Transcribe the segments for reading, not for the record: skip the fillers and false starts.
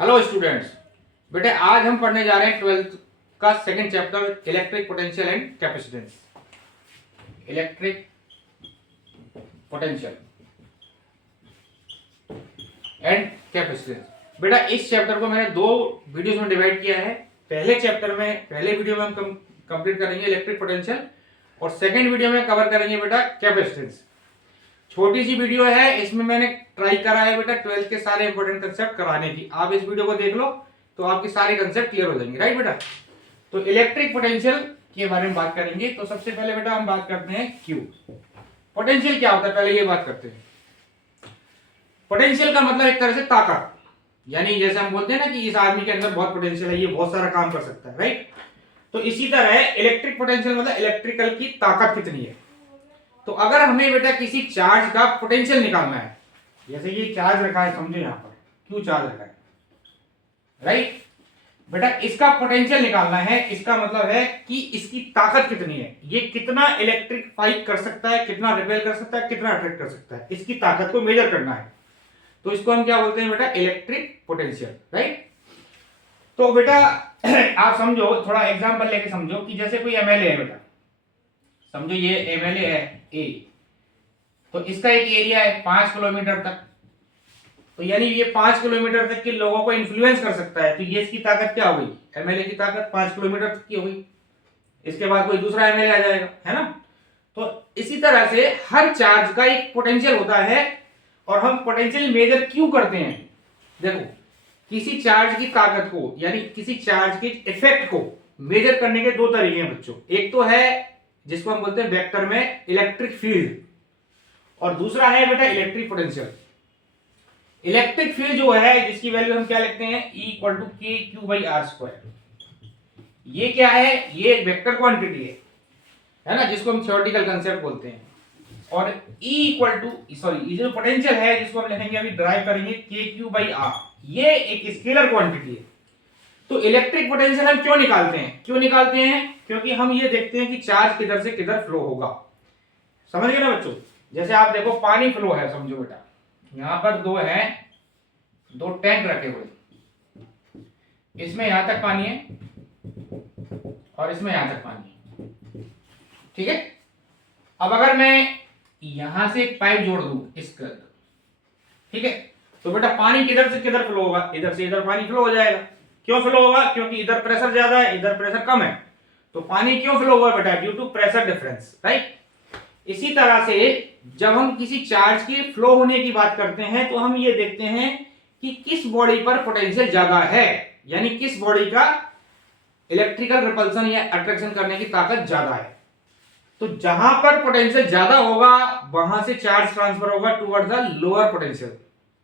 Hello students. बेटे आज हम पढ़ने जा रहे हैं 12th का second chapter electric potential and capacitance. Electric potential and capacitance. बेटा इस चैप्टर को मैंने दो वीडियोस में डिवाइड किया है। पहले वीडियो में हम कंप्लीट करेंगे इलेक्ट्रिक पोटेंशियल और सेकंड वीडियो में कवर करेंगे बेटा कैपेसिटेंस। छोटी सी वीडियो है, इसमें मैंने ट्राई करा है बेटा 12th के सारे इंपॉर्टेंट कंसेप्ट कराने की। आप इस वीडियो को देख लो तो आपके सारे कंसेप्ट क्लियर हो जाएंगे, राइट बेटा। तो इलेक्ट्रिक पोटेंशियल के बारे में बात करेंगे। तो सबसे पहले बेटा हम बात करते हैं क्यू। पोटेंशियल क्या होता है, पहले ये बात करते हैं। पोटेंशियल का मतलब एक तरह से ताकत, यानी जैसे हम बोलते हैं ना कि इस आदमी के अंदर बहुत पोटेंशियल है, ये बहुत सारा काम कर सकता है, राइट। तो इसी तरह इलेक्ट्रिक पोटेंशियल मतलब इलेक्ट्रिकल की ताकत कितनी है। तो अगर हमें बेटा किसी चार्ज का पोटेंशियल निकालना है, जैसे ये चार्ज रखा है, समझो यहां पर क्यू चार्ज रखा है, राइट बेटा, इसका पोटेंशियल निकालना है। इसका मतलब है कि इसकी ताकत कितनी है, ये कितना इलेक्ट्रिफाई कर सकता है, कितना रिपेल कर सकता है, कितना अट्रैक्ट कर सकता है, इसकी ताकत को मेजर करना है। तो इसको हम क्या बोलते हैं बेटा, इलेक्ट्रिक पोटेंशियल, राइट। तो बेटा आप समझो, थोड़ा एग्जांपल लेके समझो कि जैसे कोई एमएलए है बेटा, समझो ये एमएलए है ए, तो इसका एक एरिया है 5 किलोमीटर तक। तो यानी ये 5 किलोमीटर तक के लोगों को इन्फ्लुएंस कर सकता है। तो ये इसकी ताकत क्या हो गई, एमएलए की ताकत 5 किलोमीटर तक की हो गई। इसके बाद कोई दूसरा एमएलए आ जाएगा, है ना। तो इसी तरह से हर चार्ज का एक पोटेंशियल होता है और हम पोटेंशियल मेजर क्यों करते हैं। देखो, किसी चार्ज की ताकत को यानी किसी चार्ज के इफेक्ट को मेजर करने के दो तरीके हैं बच्चों। एक तो है जिसको हम बोलते हैं वेक्टर में इलेक्ट्रिक फील्ड, और दूसरा है बेटा इलेक्ट्रिक पोटेंशियल। इलेक्ट्रिक फील्ड जो है, जिसकी वैल्यू हम क्या लिखते हैं, E equal to K Q by R square. ये क्या है, ये एक वेक्टर क्वांटिटी है ना, जिसको हम थ्योरेटिकल कंसेप्ट बोलते हैं। और E इक्वल टू ये जो पोटेंशियल है जिसको हम लिखेंगे अभी ड्राइव करेंगे के क्यू बाई आर, ये एक स्केलर क्वांटिटी है। तो इलेक्ट्रिक पोटेंशियल हम क्यों निकालते हैं, क्योंकि हम ये देखते हैं कि चार्ज किधर से किधर फ्लो होगा। समझ गए ना बच्चों। जैसे आप देखो पानी फ्लो है, समझो बेटा यहां पर दो टैंक रखे हुए, इसमें यहां तक पानी है और इसमें यहां तक पानी है, ठीक है। अब अगर मैं यहां से एक पाइप जोड़ दूं इसके अंदर, ठीक है, तो बेटा पानी किधर से किधर फ्लो होगा, इधर से इधर पानी फ्लो हो जाएगा। क्यों फ्लो होगा, क्योंकि इधर प्रेशर ज्यादा है, इधर प्रेशर कम है। तो पानी क्यों फ्लो होगा बेटा, due to pressure difference, right. इसी तरह से जब हम किसी चार्ज के फ्लो होने की बात करते हैं तो हम ये देखते हैं कि किस बॉडी पर पोटेंशियल ज्यादा है, यानी किस बॉडी का इलेक्ट्रिकल रिपल्सन या अट्रैक्शन करने की ताकत ज्यादा है। तो जहां पर पोटेंशियल ज्यादा होगा वहां से चार्ज ट्रांसफर होगा टुवर्ड्स द लोअर पोटेंशियल,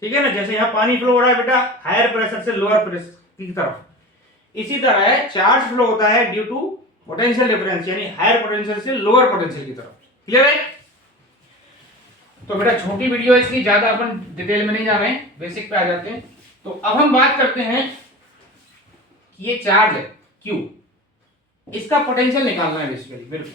ठीक है ना। जैसे यहां पानी फ्लो हो रहा है बेटा हायर प्रेशर से लोअर प्रेशर की तरफ, इसी तरह चार्ज फ्लो होता है ड्यू टू पोटेंशियल डिफरेंस, यानी हायर पोटेंशियल से लोअर पोटेंशियल की तरफ। क्लियर है। तो बेटा छोटी वीडियो है इसलिए ज्यादा अपन डिटेल में नहीं जा रहे हैं, बेसिक पे आ जाते हैं। तो अब हम बात करते हैं कि ये चार्ज है Q, इसका पोटेंशियल निकालना है बेसिकली, बिल्कुल।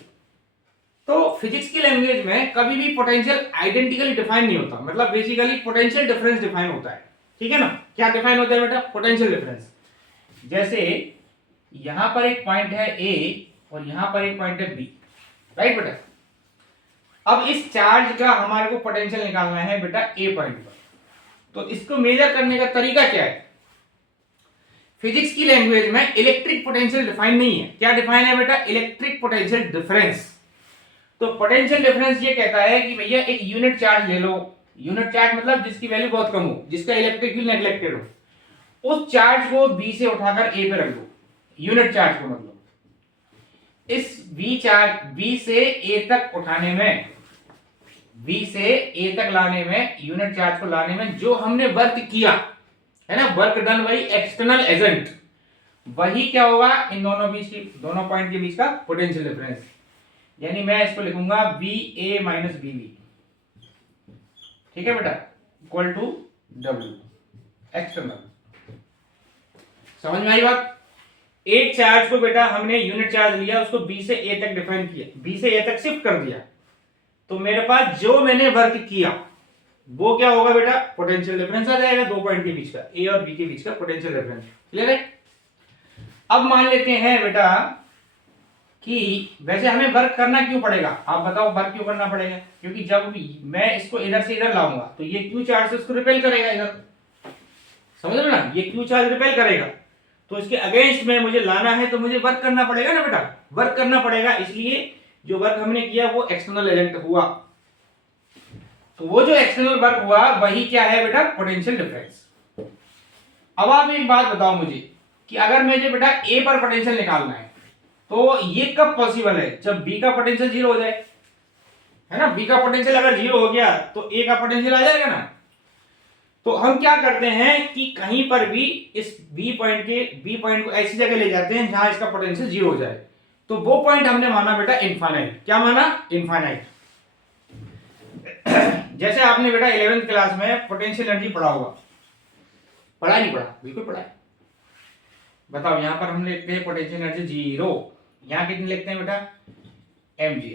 तो फिजिक्स की लैंग्वेज में कभी भी पोटेंशियल आइडेंटिकली डिफाइन नहीं होता, मतलब बेसिकली पोटेंशियल डिफरेंस डिफाइन होता है, ठीक है ना। क्या डिफाइन होता है बेटा, पोटेंशियल डिफरेंस। जैसे यहां पर एक पॉइंट है A और यहां पर एक पॉइंट है B, राइट बेटा। अब इस चार्ज का हमारे को पोटेंशियल निकालना है बेटा ए पॉइंट पर। तो इसको मेजर करने का तरीका क्या है, फिजिक्स की लैंग्वेज में इलेक्ट्रिक पोटेंशियल डिफाइन नहीं है। क्या डिफाइन है बेटा, इलेक्ट्रिक पोटेंशियल डिफरेंस। तो पोटेंशियल डिफरेंस ये कहता है कि भैया एक यूनिट चार्ज ले लो, यूनिट चार्ज मतलब जिसकी वैल्यू बहुत कम हो, जिसका इलेक्ट्रिक फील्ड नेग्लेक्टेड हो, उस चार्ज को बी से उठाकर ए पे रख दो, यूनिट चार्ज को मतलब इस बी से ए तक उठाने में, बी से ए तक लाने में, यूनिट चार्ज को लाने में जो हमने वर्क किया है ना, वर्क डन, वही एक्सटर्नल एजेंट, वही क्या होगा इन दोनों पॉइंट के बीच का पोटेंशियल डिफरेंस। यानी मैं इसको लिखूंगा B A minus B B, ठीक है बेटा, इक्वल टू डब्ल्यू एक्सटर्नल। समझ में आई बात। एक चार्ज को बेटा हमने यूनिट चार्ज लिया, उसको बी से ए तक डिफाइन किया, बी से ए तक शिफ्ट कर दिया, तो मेरे पास जो मैंने वर्क किया वो क्या होगा बेटा, पोटेंशियल डिफरेंस आ जाएगा दो पॉइंट के बीच का, ए और बी के बीच का पोटेंशियल डिफरेंस। क्लियर है? अब मान लेते हैं बेटा कि वैसे हमें वर्क करना क्यों पड़ेगा, आप बताओ वर्क क्यों करना पड़ेगा? क्योंकि जब भी मैं इसको इधर से इधर लाऊंगा तो ये क्यू चार्ज से इसको रिपेल करेगा इधर, समझ रहे ना, ये क्यू चार्ज रिपेल करेगा, तो इसके अगेंस्ट में मुझे लाना है तो मुझे वर्क करना पड़ेगा ना बेटा, वर्क करना पड़ेगा। इसलिए जो वर्क हमने किया वो एक्सटर्नल एजेंट हुआ, तो वो जो एक्सटर्नल वर्क हुआ वही क्या है बेटा, पोटेंशियल डिफरेंस। अब आप एक बात बताओ मुझे कि अगर मुझे बेटा ए पर पोटेंशियल निकालना है तो ये कब पॉसिबल है, जब बी का पोटेंशियल जीरो हो जाए, है ना। बी का पोटेंशियल अगर जीरो हो गया तो ए का पोटेंशियल आ जाएगा ना। तो हम क्या करते हैं कि कहीं पर भी इस बी पॉइंट को ऐसी जगह ले जाते हैं जहां इसका पोटेंशियल जीरो हो जाए, तो वो पॉइंट हमने माना बेटा इनफाइनाइट। क्या माना? इनफाइनाइट। जैसे आपने बेटा 11th क्लास में पोटेंशियल एनर्जी पढ़ा होगा, पढ़ा नहीं पढ़ा? बिल्कुल पढ़ा है। बताओ, यहां पर हम लिखते हैं पोटेंशियल एनर्जी जीरो, यहां कितनी लिखते हैं बेटा, mgh।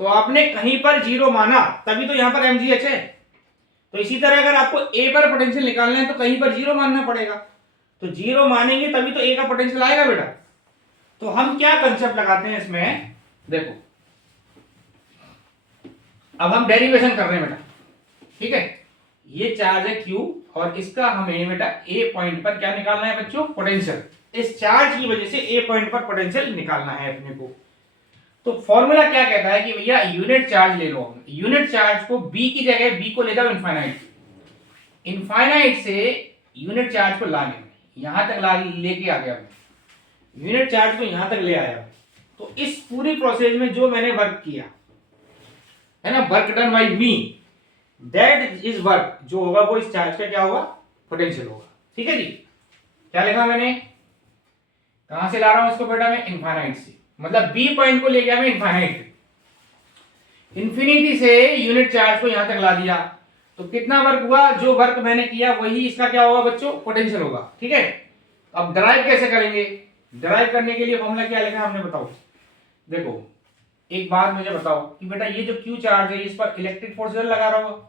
तो आपने कहीं पर जीरो माना तभी तो यहां पर mgh है। तो इसी तरह अगर आपको ए पर पोटेंशियल निकालना है तो कहीं पर जीरो मानना पड़ेगा, तो जीरो मानेंगे तभी तो ए का पोटेंशियल आएगा बेटा। तो हम क्या कंसेप्ट लगाते हैं इसमें, देखो अब हम डेरिवेशन कर रहे हैं बेटा, ठीक है। ये चार्ज है Q और इसका हमें बेटा ए पॉइंट पर क्या निकालना है बच्चों, पोटेंशियल। इस चार्ज की वजह से ए पॉइंट पर पोटेंशियल निकालना है अपने को। तो फॉर्मूला क्या कहता है कि भैया यूनिट चार्ज ले लो, यूनिट चार्ज को बी की जगह बी को ले जाओ इनफाइनाइट, इनफाइनाइट से यूनिट चार्ज को ला गए यहां तक, ला लेके आ गया, यूनिट चार्ज को यहां तक ले आया। तो इस पूरी प्रोसेस में जो मैंने वर्क किया है ना, work done bye me, that is work, जो होगा वो इस चार्ज का क्या होगा, पोटेंशियल होगा। ठीक है जी। क्या लिखा मैंने, कहां से ला रहा हूं इसको बेटा मैं, इनफाइनाइट से, मतलब बी पॉइंट को ले गया मैं इनफाइनाइट, इन्फिनिटी से यूनिट चार्ज को यहां तक ला दिया। तो कितना वर्क हुआ, जो वर्क मैंने किया वही इसका क्या होगा बच्चों, पोटेंशियल होगा। ठीक है। अब डराइव कैसे करेंगे, डराइव करने के लिए फॉर्मूला क्या लिखा हमने, बताओ। देखो एक बात मुझे बताओ कि बेटा ये जो क्यू चार्ज है इस पर इलेक्ट्रिक फोर्स इधर लगा रहा होगा,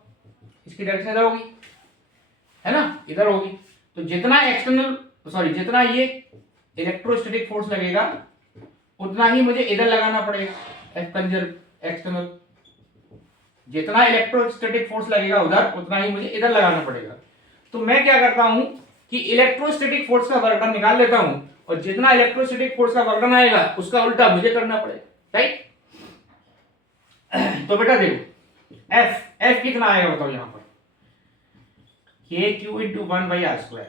इसकी डायरेक्शन इधर होगी, है ना, इधर होगी। तो जितना एक्सटर्नल जितना ये इलेक्ट्रोस्टैटिक फोर्स लगेगा उतना ही मुझे इधर लगाना पड़ेगा, एक्सटर्नल। जितना इलेक्ट्रोस्टैटिक फोर्स लगेगा उधर उतना ही मुझे इधर लगाना पड़ेगा। तो मैं क्या करता हूं कि इलेक्ट्रोस्टैटिक फोर्स का वर्क डन निकाल लेता हूं और जितना इलेक्ट्रोस्टैटिक फोर्स का वर्क डन आएगा उसका उल्टा मुझे करना पड़ेगा, राइट। तो बेटा देखो एफ कितना आएगा बताओ, यहां पर के क्यू इंटू 1/r²।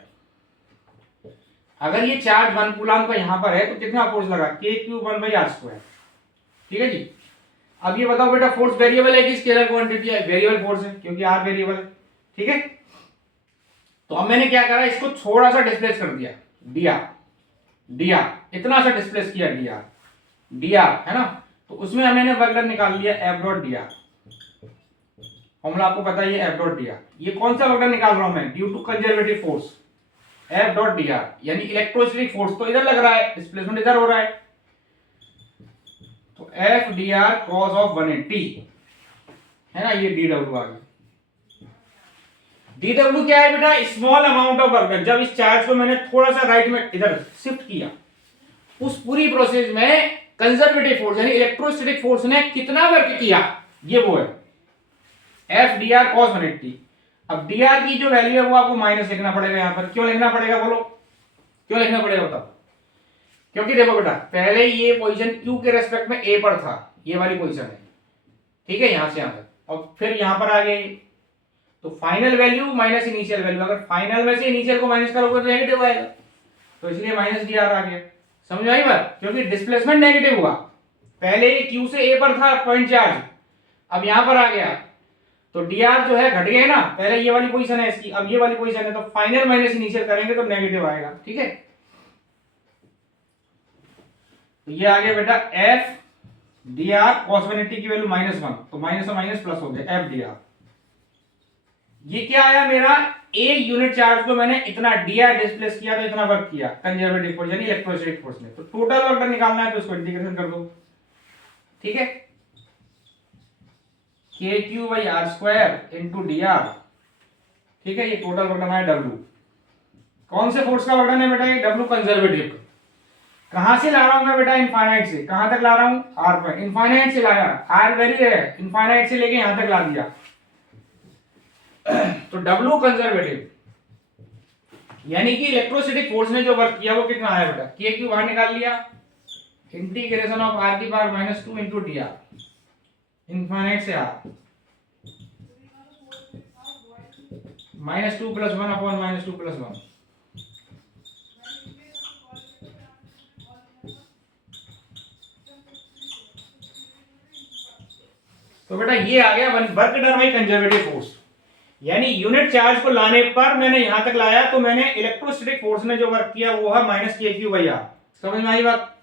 अगर ये चार्ज 1 कूलम्ब का यहां पर है तो कितना फोर्स लगा, के क्यू 1/r²। ठीक है जी। अब ये बताओ बेटा फोर्स वेरिएबल है कि स्केलर क्वांटिटी है, वेरिएबल फोर्स है क्योंकि आर वेरिएबल है। ठीक है। तो अब मैंने क्या करा, इसको थोड़ा सा डिस्प्लेस कर दिया, dr इतना सा डिस्प्लेस किया, dr है ना। तो उसमें हमने वर्क डन निकाल लिया एफ डॉट dr, फॉर्मूला आपको पता है एफ डॉट dr। ये कौन सा वर्क डन निकाल रहा हूं मैं, due to conservative force, F dot dr यानी इलेक्ट्रोस्टैटिक फोर्स तो इधर लग रहा है, डिस्प्लेसमेंट इधर हो रहा है, तो एफ dr cos ऑफ 180 है ना, ये dw आ गया। dw क्या है बेटा, स्मॉल अमाउंट ऑफ वर्क। जब इस चार्ज को मैंने थोड़ा सा राइट में इधर शिफ्ट किया, उस पूरी प्रोसेस में कंजर्वेटिव फोर्स यानी इलेक्ट्रोस्टैटिक फोर्स ने कितना वर्क किया, ये वो है एफ dr cos 180। अब dr की जो वैल्यू है वो आपको माइनस लिखना पड़ेगा यहां पर। क्यों लिखना पड़ेगा बोलो, क्यों लिखना पड़ेगा बताओ। क्योंकि देखो बेटा पहले ये पोजीशन q के रेस्पेक्ट में a पर था, ये वाली पोजीशन है, ठीक है, यहां से यहां तक, और फिर यहां पर आ गए तो final value minus initial value, अगर फाइनल में से इनिशियल को माइनस करोगे तो नेगेटिव आएगा, तो इसलिए माइनस dr आ गया। समझ आई बात, क्योंकि डिस्प्लेसमेंट नेगेटिव हुआ, पहले ये q से a पर था पॉइंट चार्ज, अब यहां पर आ गया तो dr जो है घट गया ना, पहले ये वाली पोजीशन है इसकी, अब ये वाली पोजीशन है, तो फाइनल माइनस इनिशियल करेंगे तो नेगेटिव आएगा। ठीक है। तो ये आ गया बेटा एफ dr cos 180 की वैल्यू -1, तो माइनस और माइनस प्लस हो गया एफ dr। ये क्या आया मेरा, ए यूनिट चार्ज को मैंने इतना dr डिस्प्लेस किया तो इतना वर्क किया कंजर्वेटिव फोर्स यानी इलेक्ट्रोस्टैटिक फोर्स ने, तो टोटल वर्क निकालना है तो इसको इंटीग्रेशन कर दो। ठीक है। K Q by R square into D R. ठीक है, ये टोटल वर्क है डब्ल्यू। कौन से फोर्स का वर्डन है बेटा? ये डब्ल्यू कंजर्वेटिव। कहां से ला रहा हूं मैं बेटा? इनफाइनाइट से। कहां तक ला रहा हूं? आर पर। इनफाइनाइट से लाया, आर वेरी है, इनफाइनाइट से लेके यहां तक ला दिया। तो डब्ल्यू कंजर्वेटिव यानी कि इलेक्ट्रोस्टैटिक फोर्स ने जो वर्क किया वो कितना आया बेटा? के क्यू बाहर निकाल लिया, इंटीग्रेशन ऑफ आर की power -2 into D are, infinite से आर, -2 + 1 अपॉन -2 + 1। तो बेटा ये आ गया work done by conservative force. यानी यूनिट चार्ज को लाने पर मैंने यहां तक लाया तो मैंने इलेक्ट्रोस्टैटिक फोर्स ने जो वर्क किया वो है -kq/r। समझ में आई बात?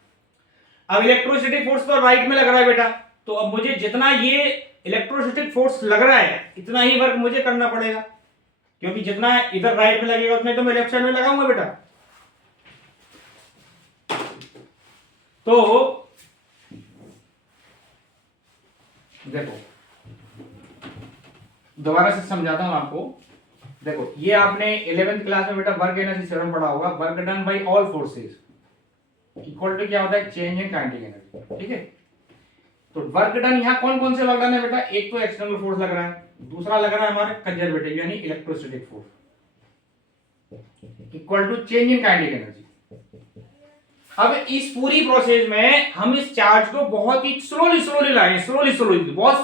अब इलेक्ट्रोस्टैटिक फोर्स तो राइट में लग रहा है बेटा, तो अब मुझे जितना ये इलेक्ट्रोस्टैटिक फोर्स लग रहा है इतना ही वर्क मुझे करना पड़ेगा, क्योंकि जितना इधर राइट में लगेगा उतना तो मैं लेफ्ट साइड में लगाऊंगा बेटा। तो देखो दोबारा से समझाता हूं आपको। देखो ये आपने 11th क्लास में बेटा वर्क एनर्जी थ्योरम पढ़ा होगा। Work done by all forces equal to क्या होता है? Change in kinetic energy. ठीक है, तो वर्क डन यहां कौन कौन से वर्क डन है बेटा? एक तो एक्सटर्नल फोर्स लग रहा है, दूसरा लग रहा है हमारे कंजर्वेटिव यानी electrostatic force equal to change in kinetic energy. अब इस पूरी प्रोसेस में हम इस चार्ज को बहुत ही स्लोली लाएं, स्लोली बहुत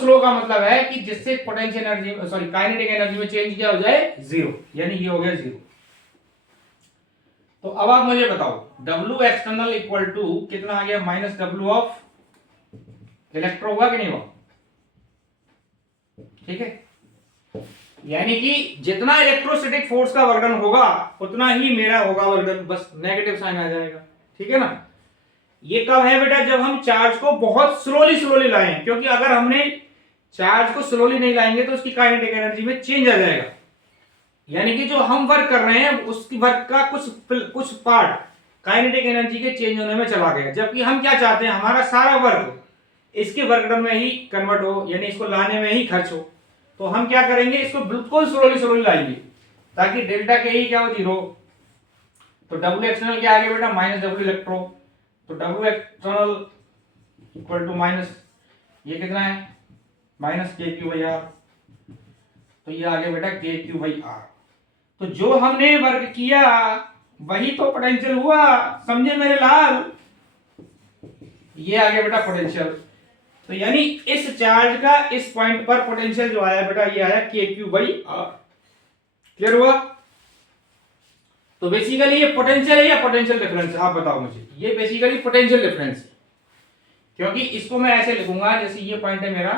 स्लो का मतलब है कि जिससे potential energy sorry kinetic energy में चेंज क्या हो जाए? 0, यानी ये हो गया 0। तो अब आप मुझे बताओ W एक्सटर्नल इक्वल टू कितना आ गया? -W ऑफ इलेक्ट्रो हुआ कि नहीं हुआ? ठीक है, यानी कि जितना इलेक्ट्रोस्टैटिक फोर्स का वर्क डन होगा उतना ही मेरा होगा वर्क डन, बस नेगेटिव साइन आ जाएगा। ठीक है ना? ये कब है बेटा? जब हम चार्ज को बहुत स्लोली लाएं, क्योंकि अगर हमने चार्ज को स्लोली नहीं लाएंगे तो उसकी काइनेटिक एनर्जी में चेंज आ जाएगा। यानी कि जो हम वर्क कर रहे हैं उसकी वर्क का कुछ पार्ट काइनेटिक एनर्जी के चेंज होने में चला गया, जबकि हम क्या चाहते हैं? हमारा सारा वर्क इसके वर्क डन में ही कन्वर्ट हो, यानी इसको लाने में ही खर्च हो। तो हम क्या करेंगे? इसको बिल्कुल स्लोली लाएंगे ताकि डेल्टा के ही क्या हो? 0। तो W एक्सटर्नल क्या आ गया बेटा? -W electro. तो W external equal to minus ये कितना है? -kq/r। तो ये आ गया बेटा kq/r। तो जो हमने वर्क किया वही तो पोटेंशियल हुआ, समझे मेरे लाल? ये आ गया बेटा पोटेंशियल। तो यानी इस चार्ज का इस पॉइंट पर पोटेंशियल जो आया बेटा ये आया kq/r। क्लियर हुआ? तो बेसिकली ये पोटेंशियल है या पोटेंशियल डिफरेंस है? आप बताओ मुझे। ये बेसिकली पोटेंशियल डिफरेंस है, क्योंकि इसको मैं ऐसे लिखूंगा जैसे ये पॉइंट है मेरा,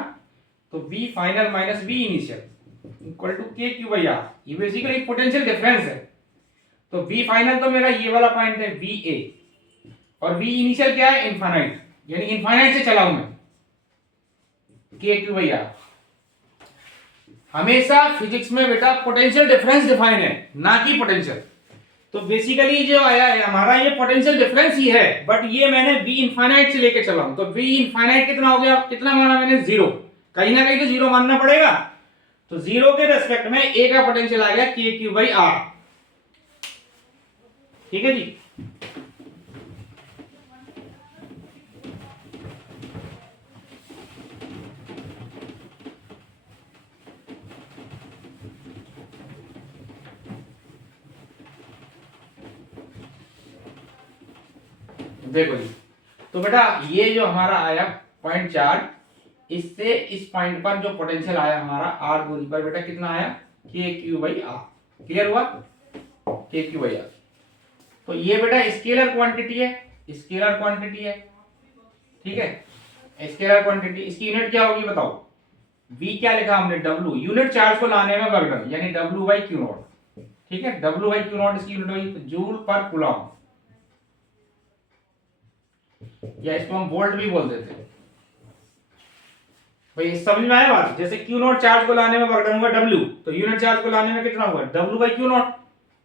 तो V final minus V initial equal to kq/r। ये बेसिकली पोटेंशियल डिफरेंस है। तो V फाइनल तो मेरा ये वाला पॉइंट है VA, और V इनिशियल क्या है? इनफाइनाइट, यानी इनफाइनाइट से चला हूं मैं, kq/r। हमेशा फिजिक्स में बेटा पोटेंशियल डिफरेंस डिफाइन है, ना कि पोटेंशियल। तो बेसिकली जो आया है हमारा ये पोटेंशियल डिफरेंस ही है, बट ये मैंने V इनफाइनाइट से लेके चला हूं। तो V इनफाइनाइट कितना हो गया? कितना माना मैंने? 0। कहीं ना कहीं तो 0 मानना पड़ेगा। तो 0 के रेस्पेक्ट में A का पोटेंशियल आ गया kq/r। ठीक है जी? देखो जी, तो बेटा ये जो हमारा आया पॉइंट चार्ज, इससे इस पॉइंट पर जो पोटेंशियल आया हमारा r दूरी पर बेटा कितना आया? kq/r। क्लियर हुआ? kq/r। तो ये बेटा स्केलर क्वांटिटी है, स्केलर क्वांटिटी है। ठीक है, स्केलर क्वांटिटी, इसकी यूनिट क्या होगी बताओ? V क्या लिखा हमने? W, यूनिट चार्ज को लाने में वर्क डन, यानी W/q0। ठीक है, W/q0 इसकी यूनिट होगी जूल पर कूलम, या इसको हम वोल्ट भी बोल देते हैं। भाई समझ में आया बात? जैसे Q0 चार्ज को लाने में वर्क डन हुआ W, तो यूनिट चार्ज को लाने में कितना हुआ? W/q0।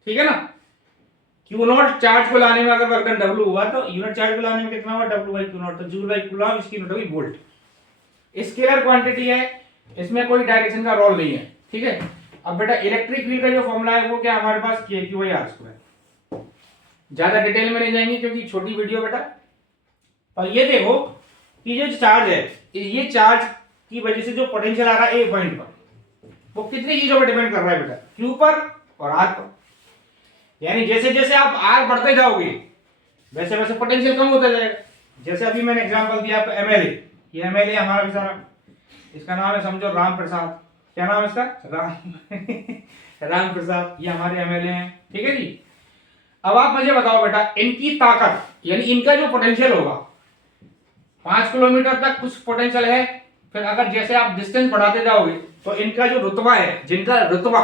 ठीक है ना? Q0 चार्ज को लाने में अगर वर्क डन W हुआ तो यूनिट चार्ज को लाने में कितना हुआ? W/q0। तो जूल बाई कूलम इसकी यूनिट होगी वोल्ट। स्केलर क्वांटिटी है, इसमें कोई डायरेक्शन का रोल नहीं है, ठीक है। अब बेटा इलेक्ट्रिक फील्ड का जो फॉर्मूला है वो क्या हमारे पास Q/R²। ज्यादा डिटेल में नहीं जाएंगे क्योंकि छोटी वीडियो बेटा। और ये देखो कि जो चार्ज है, ये चार्ज की वजह से जो पोटेंशियल आ रहा है ए पॉइंट पर, वो कितनी चीजों पर डिपेंड कर रहा है बेटा, Q पर और R पर। यानी जैसे जैसे आप R बढ़ते जाओगे वैसे वैसे पोटेंशियल कम होता जाएगा। जैसे अभी मैंने एग्जांपल दिया आपको MLA, ये MLA हमारा बेचारा, इसका नाम है समझो राम प्रसाद। क्या नाम है इसका? राम प्रसाद, ये हमारे MLA हैं, ठीक है जी। अब आप मुझे बताओ बेटा, इनकी ताकत यानी इनका जो पोटेंशियल होगा 5 किलोमीटर तक कुछ पोटेंशियल है, फिर अगर जैसे आप डिस्टेंस बढ़ाते जाओगे तो इनका जो रुतबा है, जिनका रुतबा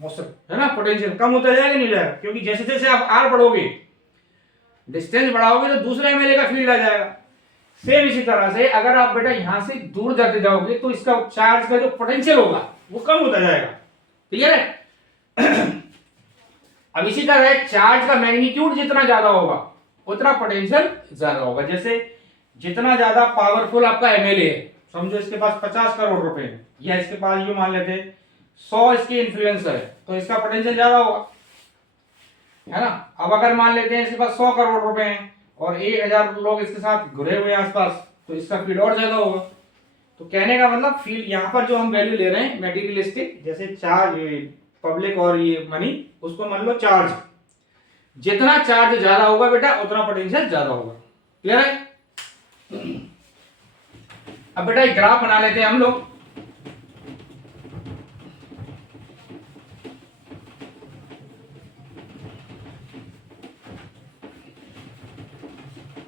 मौसम है ना, पोटेंशियल कम होता जाएगा नहीं जाएगा, क्योंकि जैसे जैसे आप आर बढ़ोगे, डिस्टेंस बढ़ाओगे तो दूसरे MLA का फील्ड आ जाएगा। सेम इसी तरह से अगर आप बेटा यहां से दूर जाते जाओगे तो इसका चार्ज का जो पोटेंशियल होगा वो कम होता जाएगा, क्लियर है। अब इसी तरह चार्ज का मैग्नीट्यूड जितना ज्यादा होगा उतना पोटेंशियल ज्यादा होगा। जैसे जितना ज्यादा पावरफुल आपका MLA है, समझो इसके पास 50 करोड़ रुपए है, या इसके पास जो मान लेते 100 इसके इन्फ्लुएंसर है, तो इसका पोटेंशियल ज्यादा होगा, है ना। अब अगर मान लेते हैं इसके पास 100 करोड़ रुपए हैं और 1000 लोग इसके साथ घुरे हुए आसपास, तो इसका फील्ड और ज्यादा होगा। तो कहने का मतलब फील्ड यहाँ पर जो हम वैल्यू ले रहे हैं मेटीरियलिस्टिक, जैसे चार्ज, पब्लिक और ये मनी, उसको मान लो चार्ज, जितना चार्ज ज्यादा होगा बेटा उतना पोटेंशियल ज्यादा होगा, क्लियर है। अब बेटा एक ग्राफ बना लेते हैं हम लोग।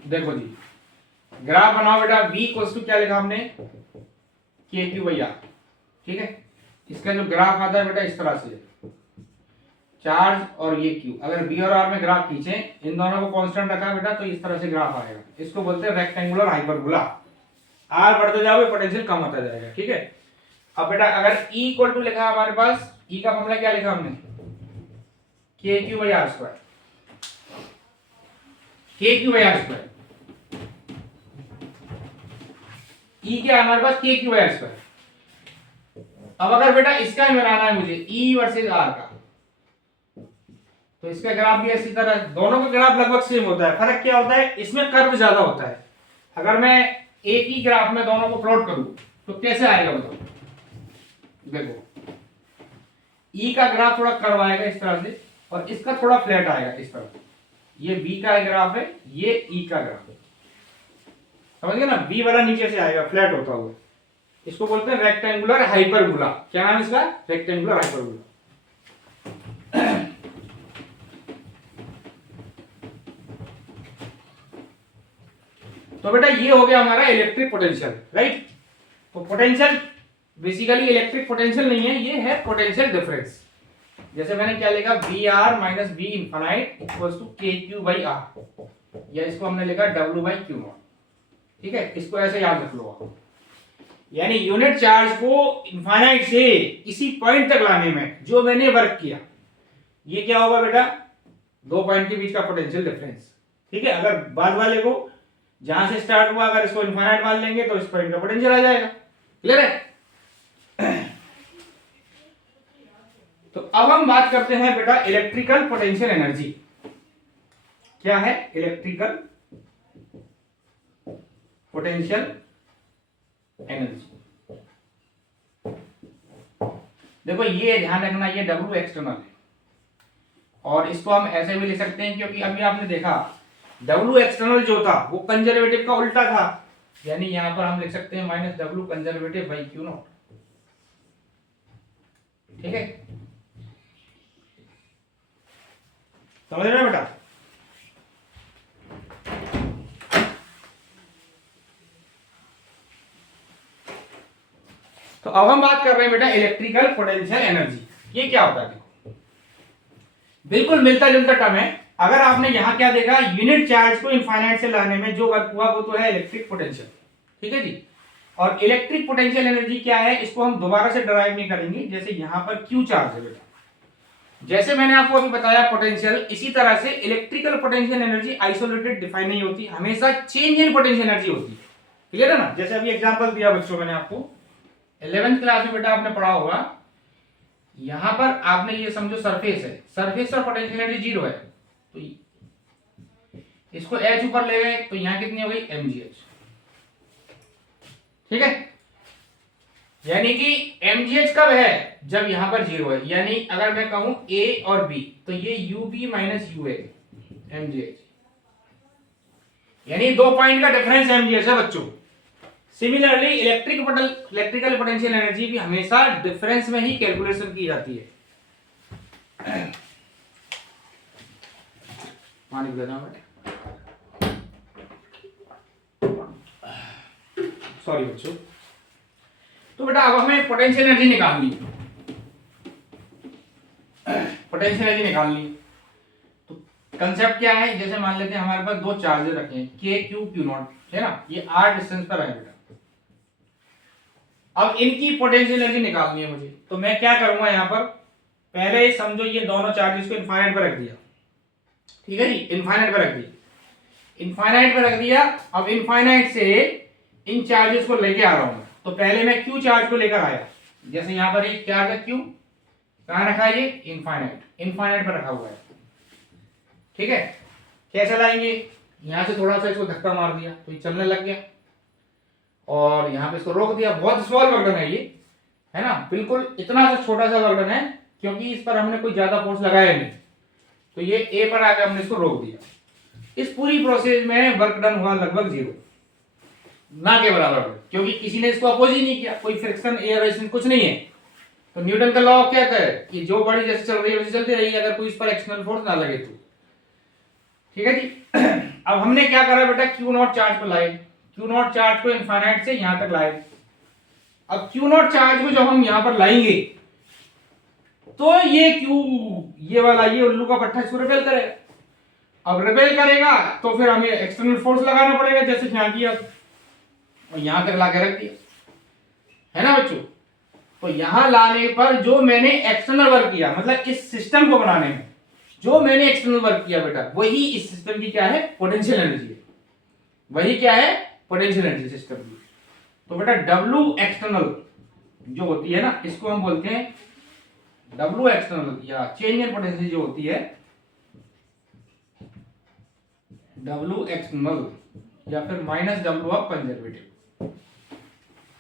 देखो जी, ग्राफ बनाओ बेटा। V इक्वल्स टू क्या लिखा हमने, KQ/R, ठीक है। इसका जो ग्राफ आता है बेटा इस तरह से, चार्ज और ये Q, अगर V और R में ग्राफ खींचे, इन दोनों को कांस्टेंट रखा बेटा तो इस तरह से ग्राफ आएगा। इसको बोलते हैं रेक्टेंगुलर हाइपरबोला। R बढ़ते जाओगे पोटेंशियल कम होता जाएगा, ठीक है। अब बेटा अगर E इक्वल टू लिखा हमारे पास, E का फॉर्मूला क्या लिखा हमने, KQ/R², KQ/R²। E क्या है हमारे पास, KQ/R²। अब अगर बेटा इसका ही बनाना है मुझे, E वर्सेस R का, तो इसका ग्राफ भी इसी तरह, दोनों का ग्राफ लगभग सेम होता है। फर्क क्या होता है, इसमें कर्व ज्यादा होता है। अगर मैं एक ही ग्राफ में दोनों को प्लॉट करूं तो कैसे आएगा बताओ। देखो E का ग्राफ थोड़ा कर्व आएगा इस तरह से, और इसका थोड़ा फ्लैट आएगा इस तरह से। ये B का ग्राफ है, ये E का ग्राफ है, समझ गए ना। B वाला नीचे से आएगा फ्लैट होता हुआ, इसको बोलते हैं रेक्टेंगुलर हाइपरबोला। क्या नाम इसका, रेक्टेंगुलर हाइपरबोला। तो बेटा ये हो गया हमारा इलेक्ट्रिक पोटेंशियल, राइट। तो पोटेंशियल बेसिकली इलेक्ट्रिक पोटेंशियल नहीं है, ये है पोटेंशियल डिफरेंस। जैसे मैंने क्या लिखा, VR minus V infinite equals to KQ/R, या इसको हमने लिखा W/Q0, ठीक है। इसको ऐसे याद रख लो आप। यानी यूनिट चार्ज को इनफाइनाइट से इसी पॉइंट तक लाने में जो मैंने वर्क किया, ये क्या होगा बेटा, दो पॉइंट के बीच का पोटेंशियल डिफरेंस, ठीक है। अगर बाद वाले को जहां से स्टार्ट हुआ अगर इसको इनफाइनाइट मान लेंगे तो इस पॉइंट का पोटेंशियल आ जाएगा, क्लियर है। तो अब हम बात करते हैं बेटा इलेक्ट्रिकल पोटेंशियल एनर्जी। क्या है इलेक्ट्रिकल पोटेंशियल एनर्जी? देखो ये ध्यान रखना, ये W एक्सटर्नल है, और इसको हम ऐसे भी लिख सकते हैं क्योंकि अभी आपने देखा W एक्सटर्नल जो था वो कंजर्वेटिव का उल्टा था, यानी यहां पर हम लिख सकते हैं minus W conservative by Q0, ठीक है। समझ रहे हो बेटा। तो अब हम बात कर रहे हैं बेटा इलेक्ट्रिकल पोटेंशियल एनर्जी। ये क्या होता है, देखो बिल्कुल मिलता जुलता टर्म है। अगर आपने यहां क्या देखा, यूनिट चार्ज को इनफाइनाइट से लाने में जो वर्क हुआ वो तो है इलेक्ट्रिक पोटेंशियल, ठीक है जी। और इलेक्ट्रिक पोटेंशियल एनर्जी क्या है, इसको हम दोबारा से डिराइव नहीं करेंगे। जैसे यहां पर क्यू चार्ज है बेटा, जैसे मैंने आपको अभी बताया पोटेंशियल, इसी तरह से electrical potential energy isolated define नहीं होती, हमेशा चेंज इन पोटेंशियल एनर्जी होती है, क्लियर है ना। जैसे अभी एग्जांपल दिया बच्चों मैंने आपको 11th क्लास में बेटा आपने पढ़ा होगा, यहां पर आपने ये समझो सरफेस है, सरफेस पर पोटेंशियल एनर्जी जीरो है, तो इसको एच ऊपर ले गए तो यहां कितनी हो गई mgh। ठीक है, यानी कि mgh कब है, जब यहां पर जीरो है, यानी अगर मैं कहूं a और b तो ये ub माइनस ua mgh, यानी दो पॉइंट का डिफरेंस mgh है बच्चों। सिमिलरली इलेक्ट्रिकल पोटेंशियल एनर्जी भी हमेशा डिफरेंस में ही कैलकुलेशन की जाती है। पानी पी लेता हूं, सॉरी बच्चों। तो बेटा अब हमें पोटेंशियल एनर्जी निकालनी है, पोटेंशियल एनर्जी निकालनी है। तो कंसेप्ट क्या है, जैसे मान लेते हैं हमारे पास दो चार्जेस रखे हैं के क्यू क्यू नॉट, है ना, ये r डिस्टेंस पर है बेटा। अब इनकी पोटेंशियल एनर्जी निकालनी है मुझे, तो मैं क्या करूंगा यहाँ पर, पहले समझो ये दोनों चार्जेस को इनफाइनाइट पर रख दिया, ठीक है जी, इनफाइनाइट पर रख दिया, इनफाइनाइट पर रख दिया। अब इनफाइनाइट से इन चार्जेस को लेके आ रहा हूं, तो पहले मैं क्यू चार्ज को लेकर आया, जैसे यहाँ पर एक चार्ज है क्यू, कहां रखा है ये, इनफाइनाइट, इनफाइनाइट पर रखा हुआ है। ठीक है, कैसे लाएंगे, यहां से थोड़ा सा इसको धक्का मार दिया तो ये चलने लग गया, और यहां पे इसको रोक दिया। बहुत स्मॉल वर्डन है ये, है ना, बिल्कुल इतना सा छोटा सा वर्डन है, क्योंकि इस पर हमने कोई ज्यादा फोर्स लगाया नहीं, तो ये ए पर आकर हमने इसको रोक दिया। इस पूरी प्रोसेस में वर्क डन हुआ लगभग जीरो, ना के बराबर, क्योंकि किसी ने इसको अपोज ही नहीं किया, कोई फ्रिक्शन एयर रेजिस्टेंस कुछ नहीं है। तो न्यूटन का लॉ क्या कहता है कि जो बॉडी जैसे चल रही है वैसे चलती रहेगी, अगर कोई इस पर एक्सटर्नल फोर्स ना लगे तो। ठीक है जी। अब हमने क्या करा बेटा, क्यू नॉट चार्ज को लाए, क्यू नॉट चार्ज को इनफाइनाइट से यहां तक लाए। अब क्यू नॉट चार्ज को जब हम यहां पर लाएंगे तो ये क्यू, ये वाला ये उल्लू का पट्टा इसको रिपेल करेगा। अब रिपेल करेगा तो फिर हमें एक्सटर्नल फोर्स लगाना पड़ेगा, जैसे यहां किया और यहां तक लाके रख दिया, है ना बच्चों। तो यहां लाने पर जो मैंने एक्सटर्नल वर्क किया, मतलब इस सिस्टम को बनाने में जो मैंने एक्सटर्नल वर्क किया बेटा, वही इस सिस्टम की क्या है, पोटेंशियल एनर्जी है। वही क्या है, पोटेंशियल एनर्जी सिस्टम की। तो बेटा डब्ल्यू एक्सटर्नल जो होती है ना, इसको हम बोलते हैं डब्ल्यू एक्सटर्नल, या चेंज इन पोटेंशियल जो होती है डब्ल्यू एक्सटर्नल, या फिर माइनस डब्ल्यू ऑफ कंजर्वेटिव।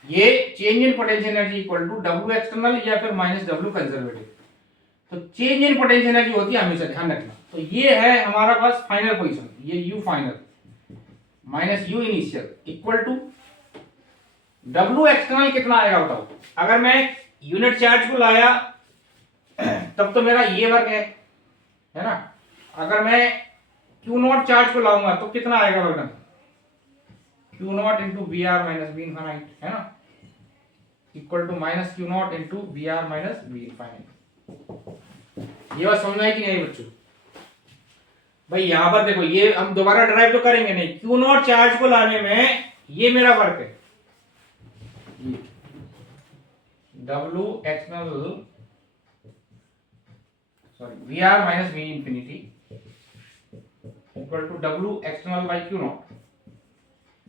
ये change in potential energy equal to W external या फिर माइनस डब्ल्यू कंजर्वेटिव। तो चेंज इन पोटेंशियल एनर्जी होती है, हमेशा ध्यान रखना। तो ये है हमारा पास फाइनल पोजीशन, ये U final minus U initial equal to W external कितना आएगा बताओ। अगर मैं यूनिट चार्ज को लाया तब तो मेरा ये वर्क है ना। अगर मैं क्यू नॉट चार्ज को लाऊंगा तो कितना आएगा work, Q naught into V R minus V infinite, है ना, equal to minus Q naught into V R minus V infinite. ये बात समझ में आई कि नहीं बच्चों। भाई यहां पर देखो, ये हम दोबारा ड्राइव तो करेंगे नहीं, क्यू नॉट चार्ज को लाने में ये मेरा वर्क है, W external sorry V R minus V infinity equal to W external by Q naught.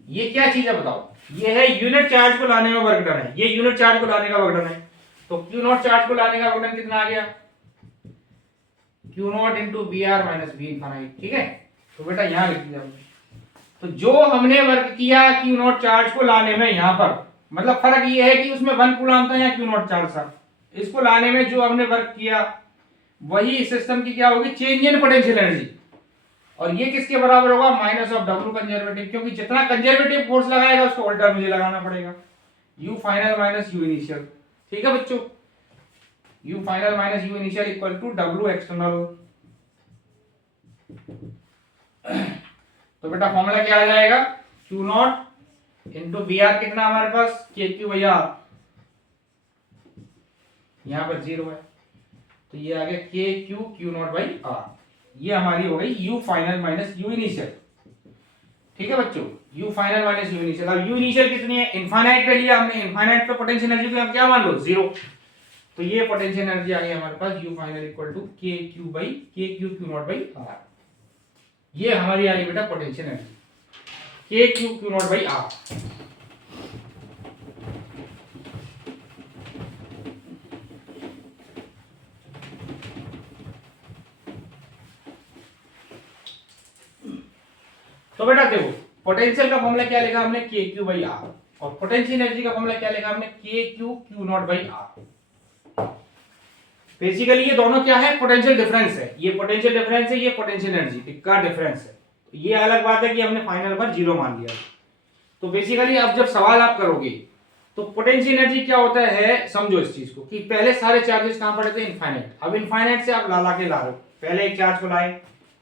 ये क्या चीज है बताओ, ये है यूनिट चार्ज को लाने में वर्क डन है, ये यूनिट चार्ज को लाने का वर्क डन है। तो क्यू नॉट चार्ज को लाने का वर्क डन कितना आ गया, Q naught into V R minus V infinite. ठीक है, तो बेटा यहां लिख दिया। तो जो हमने वर्क किया क्यू नॉट चार्ज को लाने में, यहां पर मतलब फर्क ये है कि उसमें 1 कूलम था या क्यू नॉट चार्ज था, इसको लाने में जो हमने वर्क किया वही सिस्टम की क्या होगी, चेंज इन पोटेंशियल एनर्जी। और ये किसके बराबर होगा, माइनस ऑफ डब्ल्यू कंजर्वेटिव, क्योंकि जितना कंजर्वेटिव फोर्स लगाएगा उसको उल्टा मुझे लगाना पड़ेगा, U final minus U initial. ठीक है बच्चों, U final minus U initial equal to W external. तो बेटा फॉर्मूला क्या आ जाएगा, Q naught into V R, कितना हमारे पास के क्यू बाई आर, यहां पर 0 है, तो ये आ गया K Q Q naught by R. ये हमारी हो गई U final minus U initial. ठीक है बच्चों, U final minus U initial. अब यू इनिशियल कितनी है, इनफाइनाइट पे लिया हमने, इनफाइनाइट पे पोटेंशियल एनर्जी को आप क्या मान लो, 0। तो ये पोटेंशियल एनर्जी आ गई हमारे पास U final equal to K Q by K Q Q naught by R. ये हमारी आ गई बेटा potential energy, K Q Q naught by R. तो बेटा देखो पोटेंशियल का फॉर्मूला क्या लिखा हमने, के क्यू बाई आर, और पोटेंशियल एनर्जी का फॉर्मूला क्या लिखा हमने, K Q Q naught by R. Basically ये दोनों क्या है, पोटेंशियल डिफरेंस है, ये पोटेंशियल डिफरेंस है, ये पोटेंशियल एनर्जी का डिफरेंस है। तो ये अलग बात है कि हमने फाइनल पर जीरो मान लिया। तो बेसिकली अब जब सवाल आप करोगे तो पोटेंशियल एनर्जी क्या होता है, समझो इस चीज को कि पहले सारे चार्जेस कहां पड़े थे, इनफाइनाइट। अब इनफाइनाइट से आप ला के ला रहे हो, पहले एक चार्ज को लाए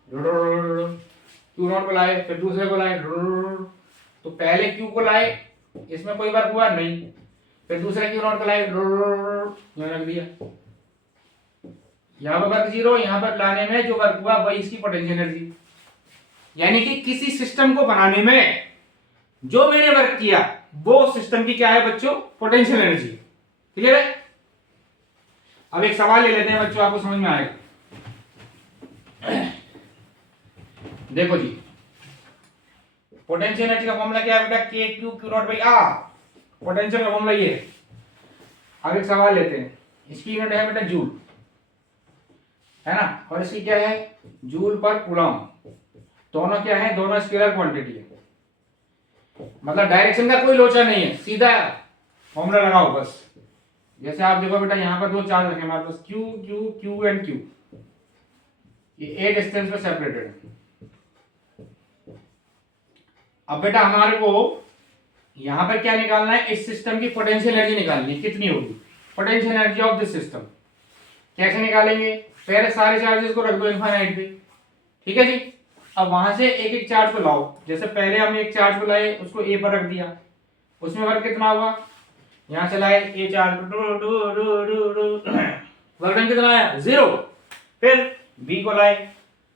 क्यू नॉट को लाए, फिर दूसरे को लाए, तो पहले क्यू को लाए, इसमें कोई वर्क हुआ नहीं, फिर दूसरे क्यू नॉट को लाए, रख दिया, यहाँ पर वर्क जीरो, यहाँ पर लाने में जो वर्क हुआ वही इसकी पोटेंशियल एनर्जी। यानी कि किसी सिस्टम को बनाने में जो मैंने वर्क किया वो सिस्टम की क्या है बच्चों, पोटेंशियल एनर्जी। क्लियर है? अब एक सवाल ले लेते हैं बच्चों, आपको समझ में आएगा। देखो जी, पोटेंशियल एनर्जी का फॉर्मूला क्या है बेटा, K Q Q naught by R, potential का फॉर्मूला ये है। अब एक सवाल लेते हैं, इसकी यूनिट है बेटा जूल, है ना, और इसकी क्या है, जूल पर कूलम। दोनों क्या है, दोनों स्केलर क्वांटिटी है, मतलब डायरेक्शन का कोई लोचा नहीं है, सीधा फॉर्मूला लगाओ बस। जैसे आप देखो बेटा यहाँ पर दो चार्ज रखे हमारे पास, Q Q Q and Q, ये ए डिस्टेंस पे सेपरेटेड है। अब बेटा हमारे को यहां पर क्या निकालना है, इस सिस्टम की पोटेंशियल एनर्जी निकालनी है, कितनी होगी potential energy of this system. कैसे निकालेंगे, पहले सारे चार्जेस को रख दो इनफाइनाइट पे, ठीक है जी। अब वहां से एक एक चार्ज को लाओ, जैसे पहले हमने एक चार्ज को लाए, उसको ए पर रख दिया, उसमें वर्क कितना हुआ, यहां से लाए ए चार्ज वर्क कितना आया, जीरो। फिर बी को लाए,